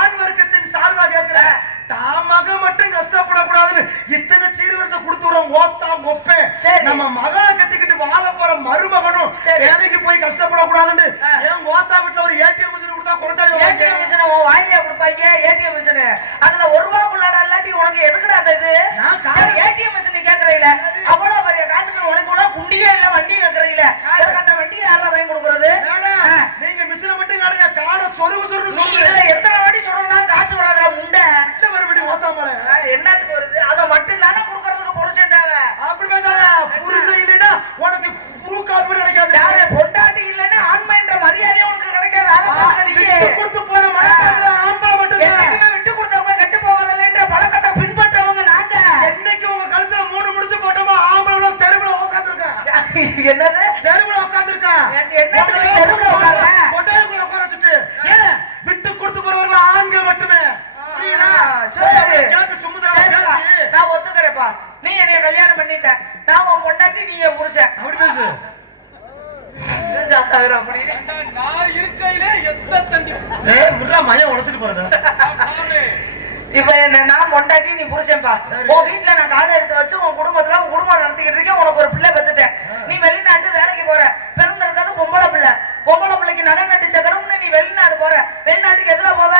ஆண் வர்க்கத்தின் சார்பா கேட்கிறேன், தான் மக மட்டும் கஷ்டப்படக்கூடாதுன்னு இத்தனை சீர்வரிசை கொடுத்துறோம். ஓத்தா மொப்பே நம்ம மகளை கட்டிக்கிட்டு வாழ போற மருமகனும் வேலைக்கு போய் கஷ்டப்படக்கூடாதுன்னு ஏன் ஓத்தா வீட்டுல ஒரு ஏடிஎம் மிஷின் கொடுத்தா குறைஞ்சாலும் ஏடிஎம் மிஷின் வாயிலே கொடுப்பாங்க. ஏடிஎம் மிஷின் அதுல ₹1 இல்லாட்டி உனக்கு எதுக்குடா அந்த இது? ஏடிஎம் மிஷின் நீ கேட்கறீல, அவ்வளவு பெரிய காசுக்கு உனக்கு உள்ள குண்டியே இல்ல, வண்டி கேட்கறீல, அந்த வண்டியை யாரா வாங்கி கொடுக்கறது? நீங்க மிஷினை மட்டும் காணுங்க, காட சொருகு சொருகு சொல்லுங்க. எத்தனை வாட்டி சொல்லலாம் காசு வராதா முண்டை? மறுபடியும் ஓத்தாமல என்னத்துக்கு வருது? அதை மட்டும் தானே கொடுக்கறதுக்கு புருஷன் தேவை. அப்படி பேசாத. புருஷன் இல்லைன்னா உனக்கு புழு காப்பி கிடைக்காது. யாரு பொண்டாட்டி இல்லைன்னா ஆண்மைன்ற மரியாதை உனக்கு கிடைக்காது. அதை கொடுத்து போன ஆம்பா மட்டும் விட்டு கொடுத்தவங்க கெட்டு போவதில்லைன்ற பழக்கத்தை பின்பற்றவங்க நாங்க. என்னைக்கு உங்க கழுத்துல 3 முடிச்சு போட்டோமோ ஆம்பளை தெருவுல உட்காந்துருக்கா. என்னது தெருவுல உட்காந்துருக்கா? தெருவுல உட்கார கொட்டைக்குள்ள உட்கார வச்சுட்டு ஏன் விட்டு கொடுத்து போறவங்க ஆண்கள் மட்டுமே. நான் ஒத்துக்கிறேப்பா, நீ என்னைய கல்யாணம் பண்ணிட்ட, நான் உன் பொண்டாட்டி, நீ என் புருஷன். அப்படி பேசு. நான் இருக்கையிலே எத்த தண்டி மயம் உழைச்சிட்டு போறேன். இப்ப நான் பொண்டாட்டி நீ புருஷன்பா. உன் வீட்டுல நான் காலை எடுத்து வச்சு உன் குடும்பத்துல உன் குடும்பம் நடத்திக்கிட்டு இருக்கேன். உனக்கு ஒரு பிள்ளை பெத்துட்டேன். நீ வெளிநாட்டு வேலைக்கு போற. பிறந்திருக்காது பொம்பளை பிள்ளை. பொம்பளை பிள்ளைக்கு நகை நட்டு சக்கரம்னு நீ வெளிநாடு போற. வெளிநாட்டுக்கு எதுல போவ?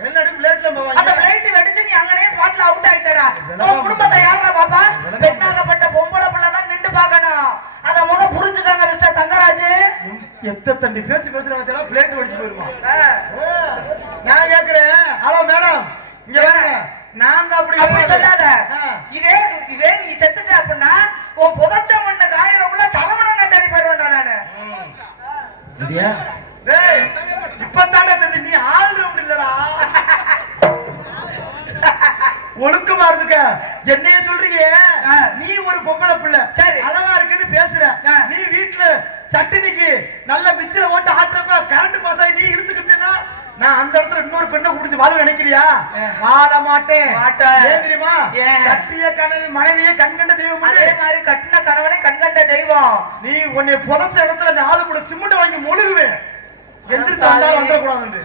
வெளிநாடு பிளேட்ல போவாங்க. அந்த பிளேட் வெடிச்சு நீ அங்கனே ஸ்பாட்ல அவுட் ஆயிட்டடா. உன் குடும்பத்தை யாரா பாப்பா? பெண்ணாகப்பட்ட பொம்பளை பிள்ளை தான் நின்று பார்க்கணும். அத முத புரிஞ்சுக்காங்க மிஸ்டர் தங்கராஜ். எத்த தண்டி பேச்சு பேசுறவங்க பிளேட் வெடிச்சு போயிருமா? நான் கேக்குறேன். ஹலோ மேடம், இங்க வாங்க. நாங்க அப்படி சொல்லாத. இதே நீ செத்துட்ட அப்படின்னா உன் புதைச்ச மண்ணு காயில உள்ள சலவன தேடி போயிடுவேன்டா நானு. இப்பதானே தெரிஞ்சு நீ ஆள் ரவுண்ட் இல்லடா. ஒழுக்கமா இருந்துக்க. என்னைய சொல்றீங்க நீ ஒரு பொம்பளை பிள்ளை அழகா இருக்குன்னு பேசுற. நீ வீட்டுல சட்டினிக்கு நல்ல மிச்சில ஓட்டு ஆட்டுறப்ப கரண்ட் பாஸ் ஆகி நீ இழுத்துக்கிட்டேன்னா நான் அந்த இடத்துல இன்னொரு பெண்ணை குடிச்சு வாழ நினைக்கிறியா? வாழ மாட்டேன். ஏன் தெரியுமா? கட்டிய கனவு மனைவியே கண்கண்ட தெய்வம். அதே மாதிரி கட்டின கணவனை கண்கண்ட தெய்வம். நீ உன்னை புதைச்ச இடத்துல 4 முழு சிமெண்ட் வாங்கி மொழுகுவேன். எந்திரிச்சு வந்தாலும் வந்துடக்கூடாது.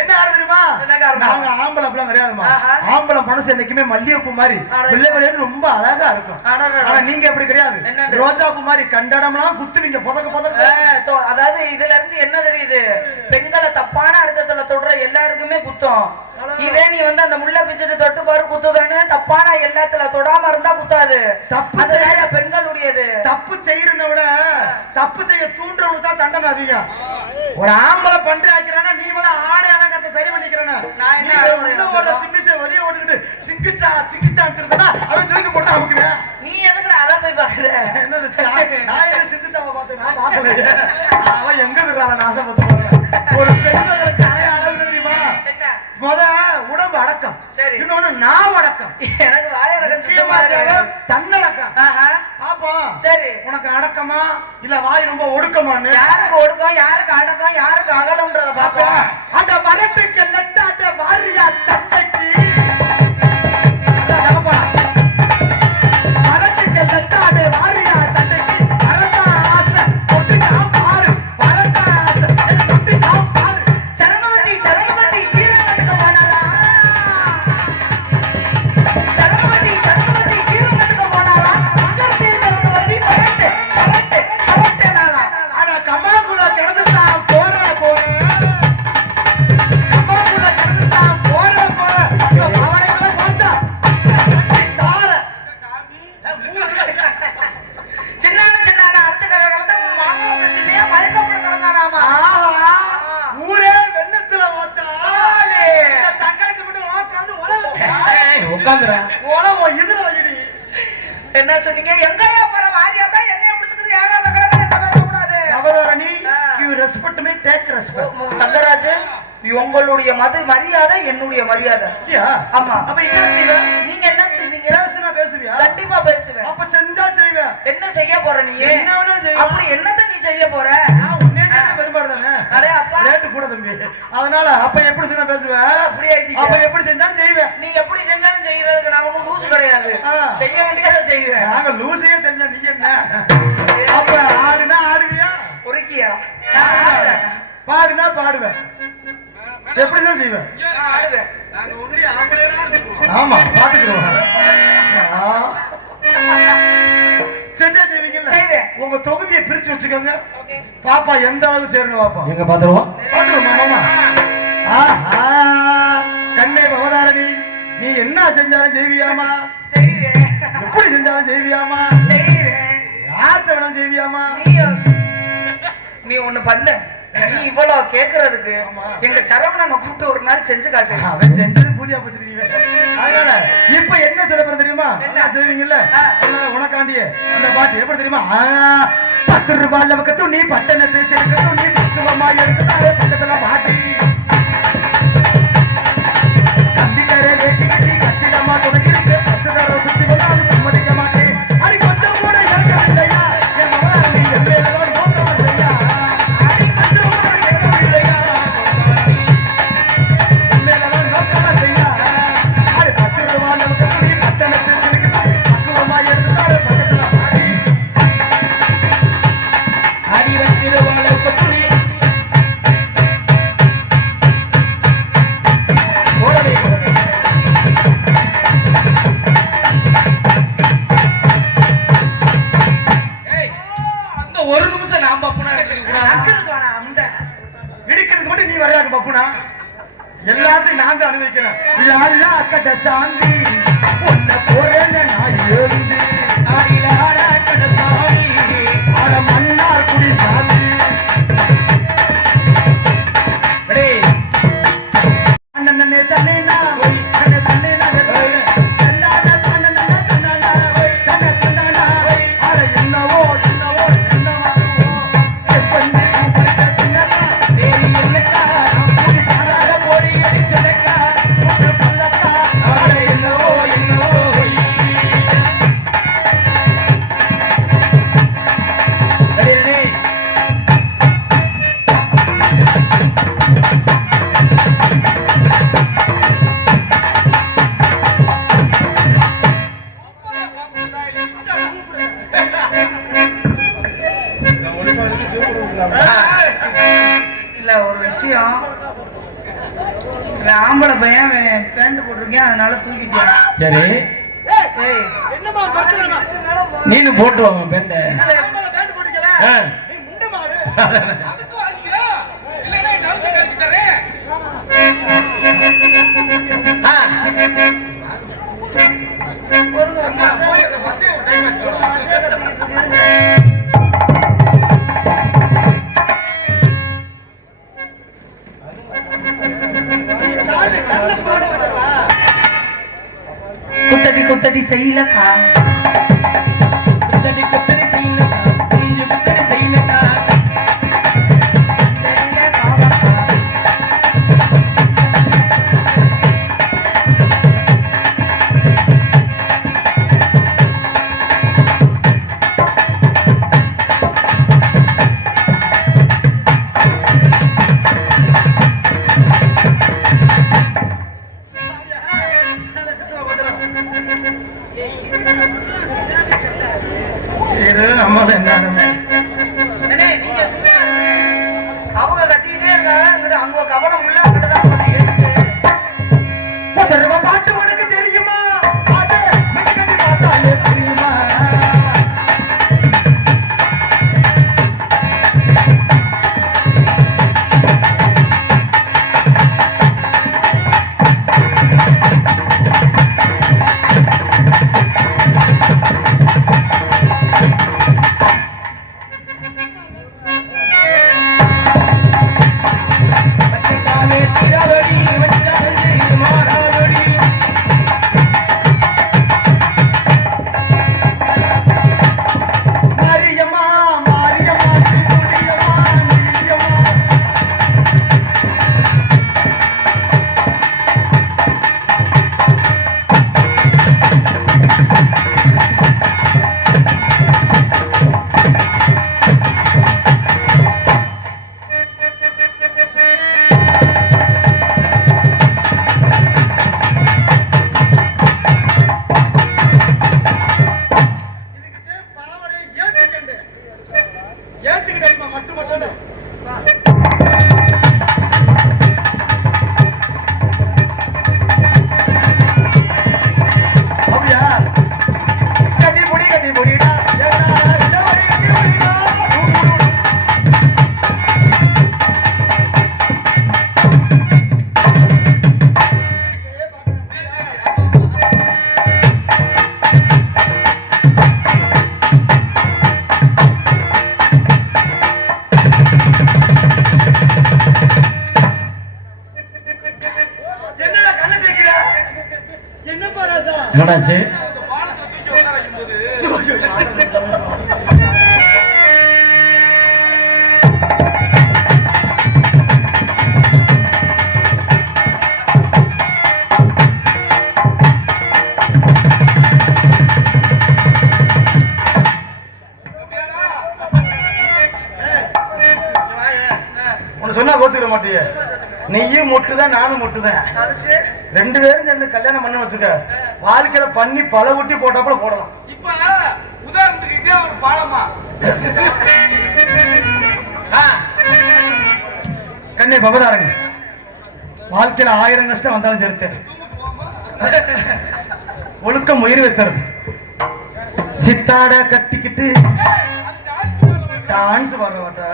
என்ன காரணம் தெரியுமா? நாங்க ஆம்பளை அப்படிலாம் கிடையாதுமா. ஆம்பளை மனசு என்னைக்குமே மல்லிகைப்பூ மாதிரி வெள்ளை வெள்ளைன்னு ரொம்ப அழகா இருக்கும். ஆனா நீங்க எப்படி கிடையாது. ரோஜாப்பூ மாதிரி கண்டடம்லாம் குத்துவீங்க புதக்க புதக்க. அதாவது இதுல இருந்து என்ன தெரியுது? பெண்களை தப்பான அர்த்தத்துல தொடுற எல்லாருக்குமே குத்தம். இதே நீ வந்து அந்த முள்ள பிச்சுட்டு தொட்டு பாரு குத்துதானு. தப்பான எல்லாத்துல தொடாம இருந்தா குத்தாது. தப்பு பெண்களுடையது. தப்பு செய்யறத விட தப்பு செய்ய தூண்டுறவனுக்கு தான் தண்டனை அதிகம். ஒரு ஆம்பளை பண்ற ஆக்கிறானா நீ வந்து ஆடை அலங்கத்தை சரி பண்ணிக்கிறேன். வெளியே ஓடிக்கிட்டு சிக்கிச்சா சிக்கிச்சான் இருந்தா அவன் தூக்கி போட்டு அமுக்குறேன். நீ எதுக்கு அதை போய் பாக்குற? என்னது நான் சிந்திச்சாவ பார்த்தேன். நான் பாக்கலையே. அவன் எங்க இருக்கிறான் ஆசைப்பட்டு போறேன். ஒரு பெண்களுக்கு அடையாளம் தெரியுமா? முத உடம்பு அடக்கம், இன்னொன்னு நாவ் அடக்கம். எனக்கு வாய் அடக்கம், தன்னடக்கம். பாப்பா சரி உனக்கு அடக்கமா இல்ல வாய் ரொம்ப ஒடுக்கமான்னு? யாருக்கு ஒடுக்கம், யாருக்கு அடக்கம், யாருக்கு அகலம்ன்றத பாப்பா. அந்த மரட்டுக்கு நெட்டாட்ட வாரியா சட்டைக்கு மரட்டுக்கு நெட்டாட்ட வாரியா சட்டைக்கு வரதா ஆசை கொட்டி நான் பாரு. வரதா ஆசை கொட்டி நான் பாரு. சரணவதி சரணவதி சீரகத்துக்கு போனாலா? சரணவதி சரணவதி சீரகத்துக்கு போனாலா? அங்கர்த்தி சரணவதி பரட்டு பரட்டு பரட்டு நாளா? ஆனா கம்மாக்குள்ள கிடந்துட்டான் போற போற. கம்மாக்குள்ள கிடந்துட்டான் போற போற. அவனைகளை பார்த்தா சார சின்ன சின்ன அரைச்ச கதை கலந்த மாங்கல பிரச்சனையா மயக்கப்பட கிடந்தானாமா. ஊரே வெள்ளத்துல வச்சா தக்காளி மட்டும் உட்காந்துறேன். இதுல வயிடி என்ன சொன்னீங்க? எங்கயா போற வாரியா தான் என்னைய பிடிச்சிட்டு யாராவது பேசக்கூடாது. Avatharani you respect me take respect. Thangaraj உங்களுடைய மரியாதை என்னுடைய மரியாதை. ஆமா. அப்ப என்ன செய்வ நீங்க? என்ன செய்வீங்க? பேசுனா பேசுவியா? கண்டிப்பா பேசுவேன். அப்ப செஞ்சா செய்வேன். என்ன செய்ய போற நீ? என்ன வேணா செய்வ. அப்படி என்னத்த நீ செய்ய போற? உன்னே பெரும்பாடு தானே. அரே அப்பா ரேட் கூட தம்பி. அதனால அப்ப எப்படி நீ பேசுவ? அப்படி ஆயிட்டீங்க. அப்ப எப்படி செஞ்சாலும் செய்வேன். நீ எப்படி செஞ்சாலும் செய்யறதுக்கு நான் ஒண்ணும் லூசு கிடையாது. செய்ய வேண்டியதை செய்வேன். நாங்க லூசையே செஞ்சா நீ என்ன? அப்ப ஆடுனா ஆடுவியா? ஒருக்கியா? பாடுனா பாடுவேன். எப்படிதான் செய்வேன்? ஆமா பாத்துக்கிறோம். செஞ்சா செய்வீங்கல்ல? உங்க தொகுதியை பிரிச்சு வச்சுக்கோங்க. பாப்பா எந்த அளவுக்கு சேரணும் பாப்பா. எங்க பாத்துருவோம் பாத்துருவோம். கண்ணே பவதாரணி நீ என்ன செஞ்சாலும் செய்வியாமா? எப்படி செஞ்சாலும் செய்வியாமா? யார்கிட்ட வேணாலும் செய்வியாமா? நீ ஒண்ணு பண்ணு. நீ இவ்வளவு கேக்குறதுக்கு எங்க சரவணனை கூப்பிட்டு ஒரு நாள் செஞ்சு காட்டு. அவன் செஞ்சது பூஜா பச்சிருக்கீங்க. அதனால இப்ப என்ன சிறப்பு தெரியுமா? என்ன செய்வீங்கல்ல உனக்காண்டிய இந்த பாட்டு எப்படி தெரியுமா? 10 ரூபாய் பக்கத்தும் நீ பட்டணத்தை சேர்க்கட்டும். நீ 10 ரூபாய் எடுத்து பக்கத்துல பாட்டி கம்பிக்கரை வேட்டி கட்டி கச்சிதமா தொடங்கிருக்கு. 10 தடவை சுத்தி வந்தாலும் சம்மதிக்க மாட்டேன். அது கொஞ்சம் கூட இறங்கவில்லையா? என் மகளாண்டி எவ்வளவு நோக்கம் இல்லையா? அனுபவிக்கணும். லாலா கட சாந்தி உன்னை போறேன்னு நான் எழுந்து லாலா கட சாந்தி அட மன்னார் குடி சாந்தி அண்ணனே தன்னே நான் அண்ணே தன்னே நான் தன்னானா தன்னானா தன்னானா தன்ன தன்னானா அட என்னவோ என்னவோ என்னவோ செப்பந்தே குடிச்ச சின்னக்கா சேரி என்னக்கா குடி சாராத போடி அடி சின்னக்கா முட்டு பல்லக்கா அட என்னவோ என்னவோ ரெடி இல்ல ஒரு விஷயம், ஆம்பளை பையன் பேண்ட் போட்டிருக்கேன் அதனால தூக்கிட்டேன். சரி ஏய், என்னமா பிரச்சனை நீனு போட்டு வாங்க பேண்ட பேண்ட் போட்டுக்கல நீ முண்டை மாடு அதுக்கு வாங்கிக்கல இல்லனா டவுசர் கட்டி தரேன் ஒரு மாசம் குத்தடி குத்தடி செய்யலக்கா குத்தடி குத்தடி செய்யலக்கா குஞ்சு குத்தடி செய்யலக்கா அவங்க கத்திக்கிட்டே இருக்காங்க, அங்க கவனம் உள்ள அங்கதான் வந்து எடுத்து பாட்டு உனக்கு தெரியுமா அது மிகடி பார்த்தாலே தெரியுமா மாரியம்மா மாரியம்மா திருடியம்மா நீயம்மா ஏத்துக்கிட்டேன் மட்டும் மட்டும் அப்படியா கட்டி பொடிடா என்னடா கண்ணை தேய்க்கிற என்னப்பா ராசா என்னாச்சு உன்னை சொன்னா கோச்சுக்கிற மாட்டிய நீயும் மொட்டுதான் நானும் மொட்டுதான் அதுக்கு ரெண்டு பேரும் சேர்ந்து கல்யாணம் பண்ண வச்சுக்க வாழ்க்கையில பண்ணி பல ஊட்டி போட்டாப்புல போடலாம். இப்ப உதாரணத்துக்கு இதே ஒரு பாலமா கண்ணே பபதாரங்க வாழ்க்கையில 1000 கஷ்டம் வந்தாலும் சரித்தேன் ஒழுக்கம் உயிர் வைத்தது சித்தாட கட்டிக்கிட்டு டான்ஸ் வர மாட்டா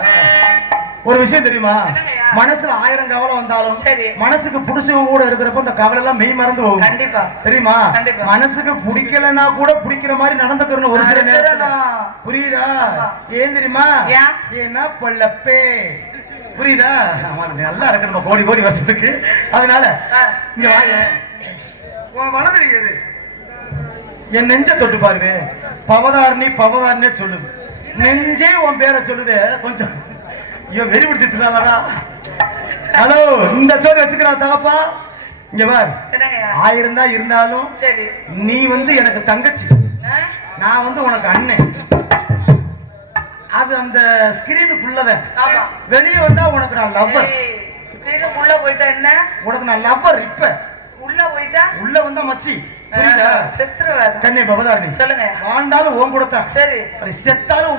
ஒரு விஷயம் தெரியுமா? என்னங்கய்யா? மனசுல 1000 கவலை வந்தாலும் சரி. மனசுக்கு பிடிச்சவங்க கூட இருக்கிறப்ப அந்த கவலை எல்லாம் மெய் மறந்து போகும். கண்டிப்பா. தெரியுமா? கண்டிப்பா. மனசுக்கு பிடிக்கலன்னா கூட பிடிக்கிற மாதிரி நடந்துக்கணும் ஒரு சில நேரத்துல. புரியுதா? ஏன் தெரியுமா? ஏன்னா பொல்லப்பே. புரியுதா? நல்லா இருக்கணும் கோடி கோடி வருஷத்துக்கு. அதனால இங்க வாங்க. வளர்ந்து இருக்குது. என் நெஞ்ச தொட்டு பாருங்க. பவதாரணி பவதாரனே சொல்லுது. நெஞ்சே உன் பேரை சொல்லுது. கொஞ்சம் ஐயோ வெறி பிடிச்சிட்டுறாளா? ஹலோ, இந்த சோறு வச்சுக்கிறா தகப்பா. இங்க பார், 1000 தான் இருந்தாலும் நீ எனக்கு தங்கச்சி, நான் உனக்கு அண்ணன். அது அந்த ஸ்கிரீனுக்குள்ளதான். வெளியே வந்தா உனக்கு நான் லவ்வர். உள்ள போயிட்டா என்ன? உனக்கு நான் லவ்வர். இப்ப உள்ள போயிட்டா உள்ள வந்தா மச்சி. கண்ணே பவதாரணி சொல்லுங்க. வாழ்ந்தாலும் உன் கொடுத்தான். சரி. செத்தாலும்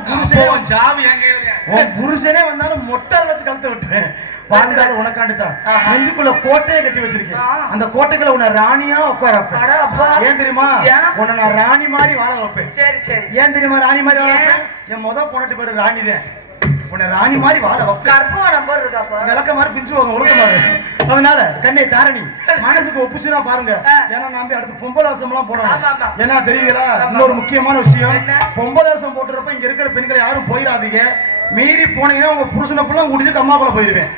உன் புருஷனே வந்தாலும் மொட்டை வச்சு கழுத்த விட்டுறேன். வாழ்ந்தாலும் உனக்காண்டுதான். நெஞ்சுக்குள்ள கோட்டையை கட்டி வச்சிருக்கேன். அந்த கோட்டைக்குள்ள உன்னை ராணியா உட்கார. ஏன் தெரியுமா? உன்னை நான் ராணி மாதிரி வாழ வைப்பேன். சரி சரி. ஏன் தெரியுமா ராணி மாதிரி வாழ வைப்பேன்? என் முத பொண்ணு பேரு ராணிதான். உன்னை ராணி மாதிரி வாழ வைப்பேன். விளக்க மாதிரி பிஞ்சுவாங்க ஒழுக்கமாறு. அதனால கண்ணே தாரணி மனசுக்கு ஒப்புச்சுனா பாருங்க. ஏன்னா நான் அடுத்து பொம்பலாசம் எல்லாம் போடணும். ஏன்னா தெரியுங்களா? இன்னொரு முக்கியமான விஷயம், பொம்பலாசம் போட்டுறப்ப இங்க இருக்கிற பெண்களை யாரும் போயிடாதீங்க. மீறி போனீங்கன்னா உங்க புருஷனை எல்லாம் கூட்டிட்டு அம்மாக்குள்ள போயிருவேன்.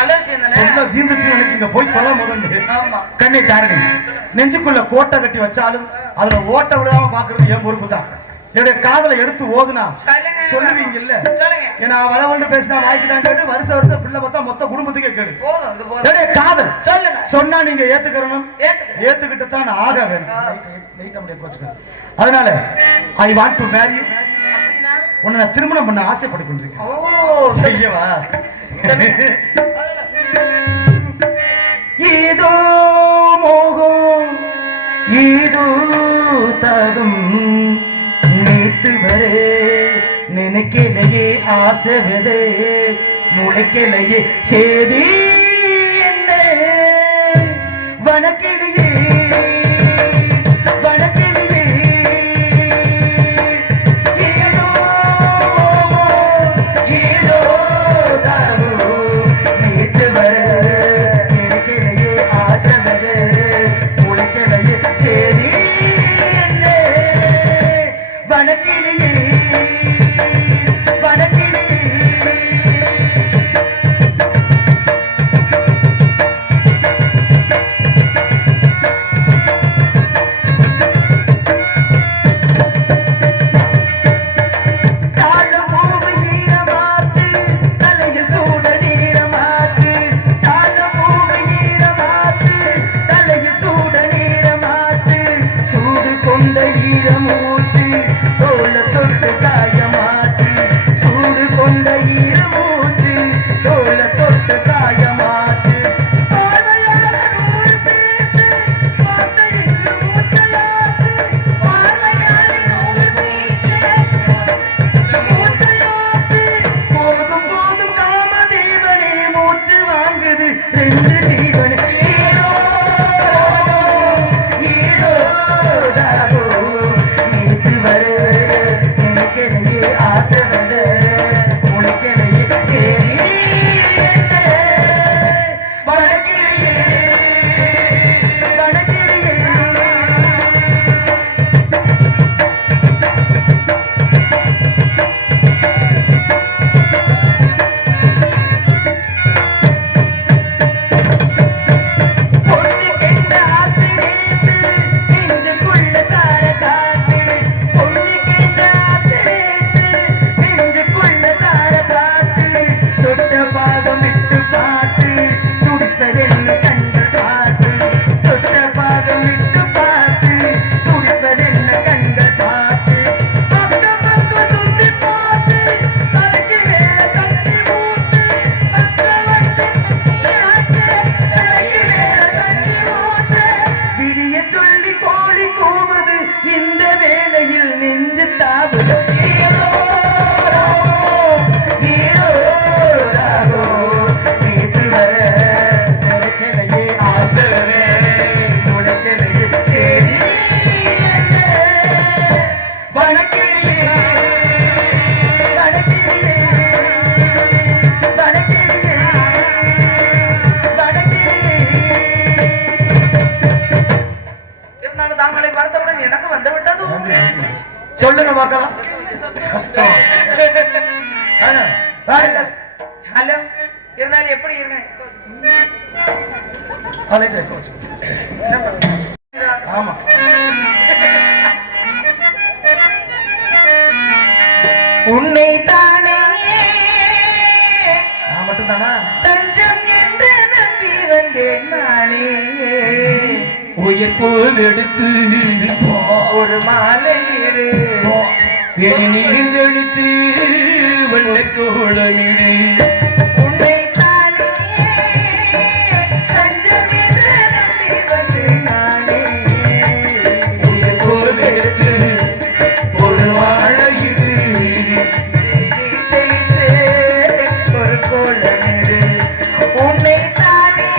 நல்ல விஷயம் தானே. தீர்ந்துச்சு எனக்கு இங்க போய் கொள்ள முதல்ல. கண்ணை தாரணி நெஞ்சுக்குள்ள கோட்டை கட்டி வச்சாலும் அதுல ஓட்ட விடாம பாக்குறது என் பொறுப்பு தான். என்னுடைய காதலை எடுத்து ஓதுனா சொல்லுவீங்க இல்ல? ஏன்னா வளவண்டு பேசினா வாய்க்கு தான் கேட்டு வருஷம் வருஷம் பிள்ளை பார்த்தா மொத்த குடும்பத்துக்கே கேடு. என்னுடைய காதல் சொன்னா நீங்க ஏத்துக்கணும். ஏத்துக்கிட்டு தான் ஆக வேணும். அதனால ஐ வாண்ட் டு மேரி. உன்னை நான் திருமணம் பண்ண ஆசைப்பட்டு கொண்டிருக்கேன். செய்யவா? ஏதோ மோகம் ஏதோ தகும் நேத்து வரே நினைக்கலையே ஆசை விதே முளைக்கலையே சேதி என்ன வனக்கிலேயே சொல்லுங்க பார்க்கலாம். ஹலோ, இருந்தாலும் எப்படி இருக்கேன்? ஆமா உன்னை தானே நான் மட்டும் தானா தஞ்சம் என்று நம்பி வந்தேன் நானே. உயிர் போல் எடுத்து ஒரு மாலை இரு நீந்தெடுத்து வெள்ளக்கோளமிடு உன்னை தானே தஞ்சம் என்று நம்பி வந்தேன் நானே. உயிர் போல் எடுத்து ஒரு வாழையிடு ஒரு கோலமிடு உன்னை தானே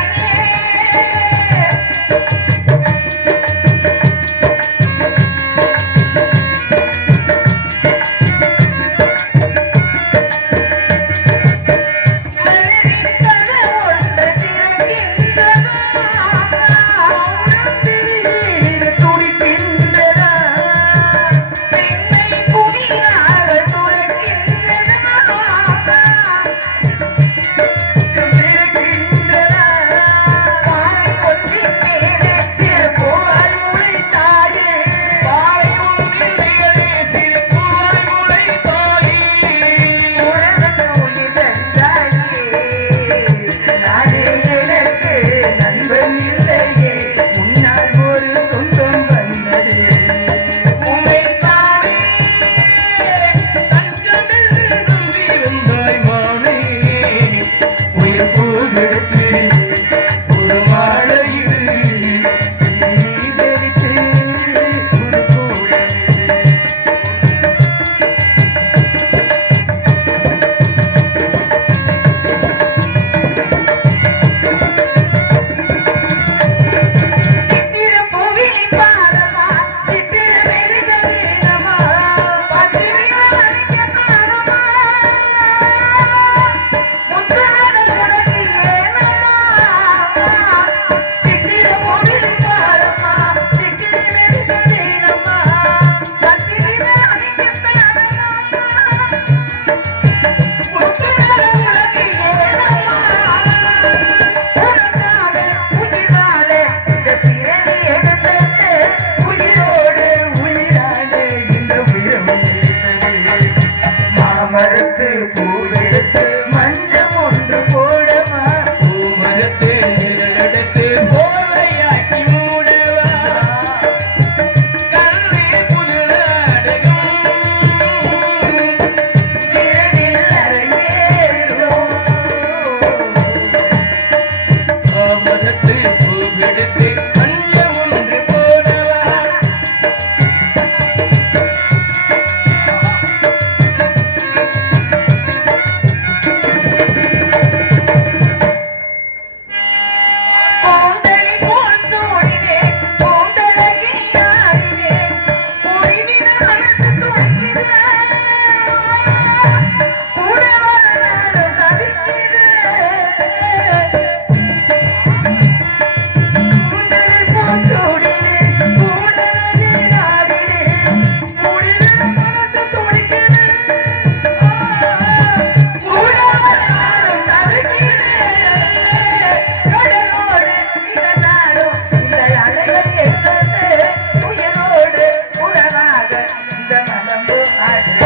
மறுத்து பூவெடுத்து மஞ்சம் ஒன்று போடமா பூமரத்து நிழலெடுத்து போலையாக்கி மூடவா கல்வி புதுநாடகம் தேனில் அரங்கேறும் பூமரத்து பூவெடுத்து மஞ்சம் ஒன்று போடவா கூந்தலை போல் சூடினேன் கூந்தலகில் ஆடினேன் பொழிவின மனசு துடிக்கிறேன் கூட வராத தவிக்கிறேன் கூந்தலை போல் சூடினேன் கூந்தலகில் ஆடினேன் பொழிவின மனசு துடிக்கிறேன் கூட வராத தவிக்கிறேன் கடலோடு இதனாலும் இந்த அலைகள் என்பது உயிரோடு உறவாக இந்த மனம்பு ஆடு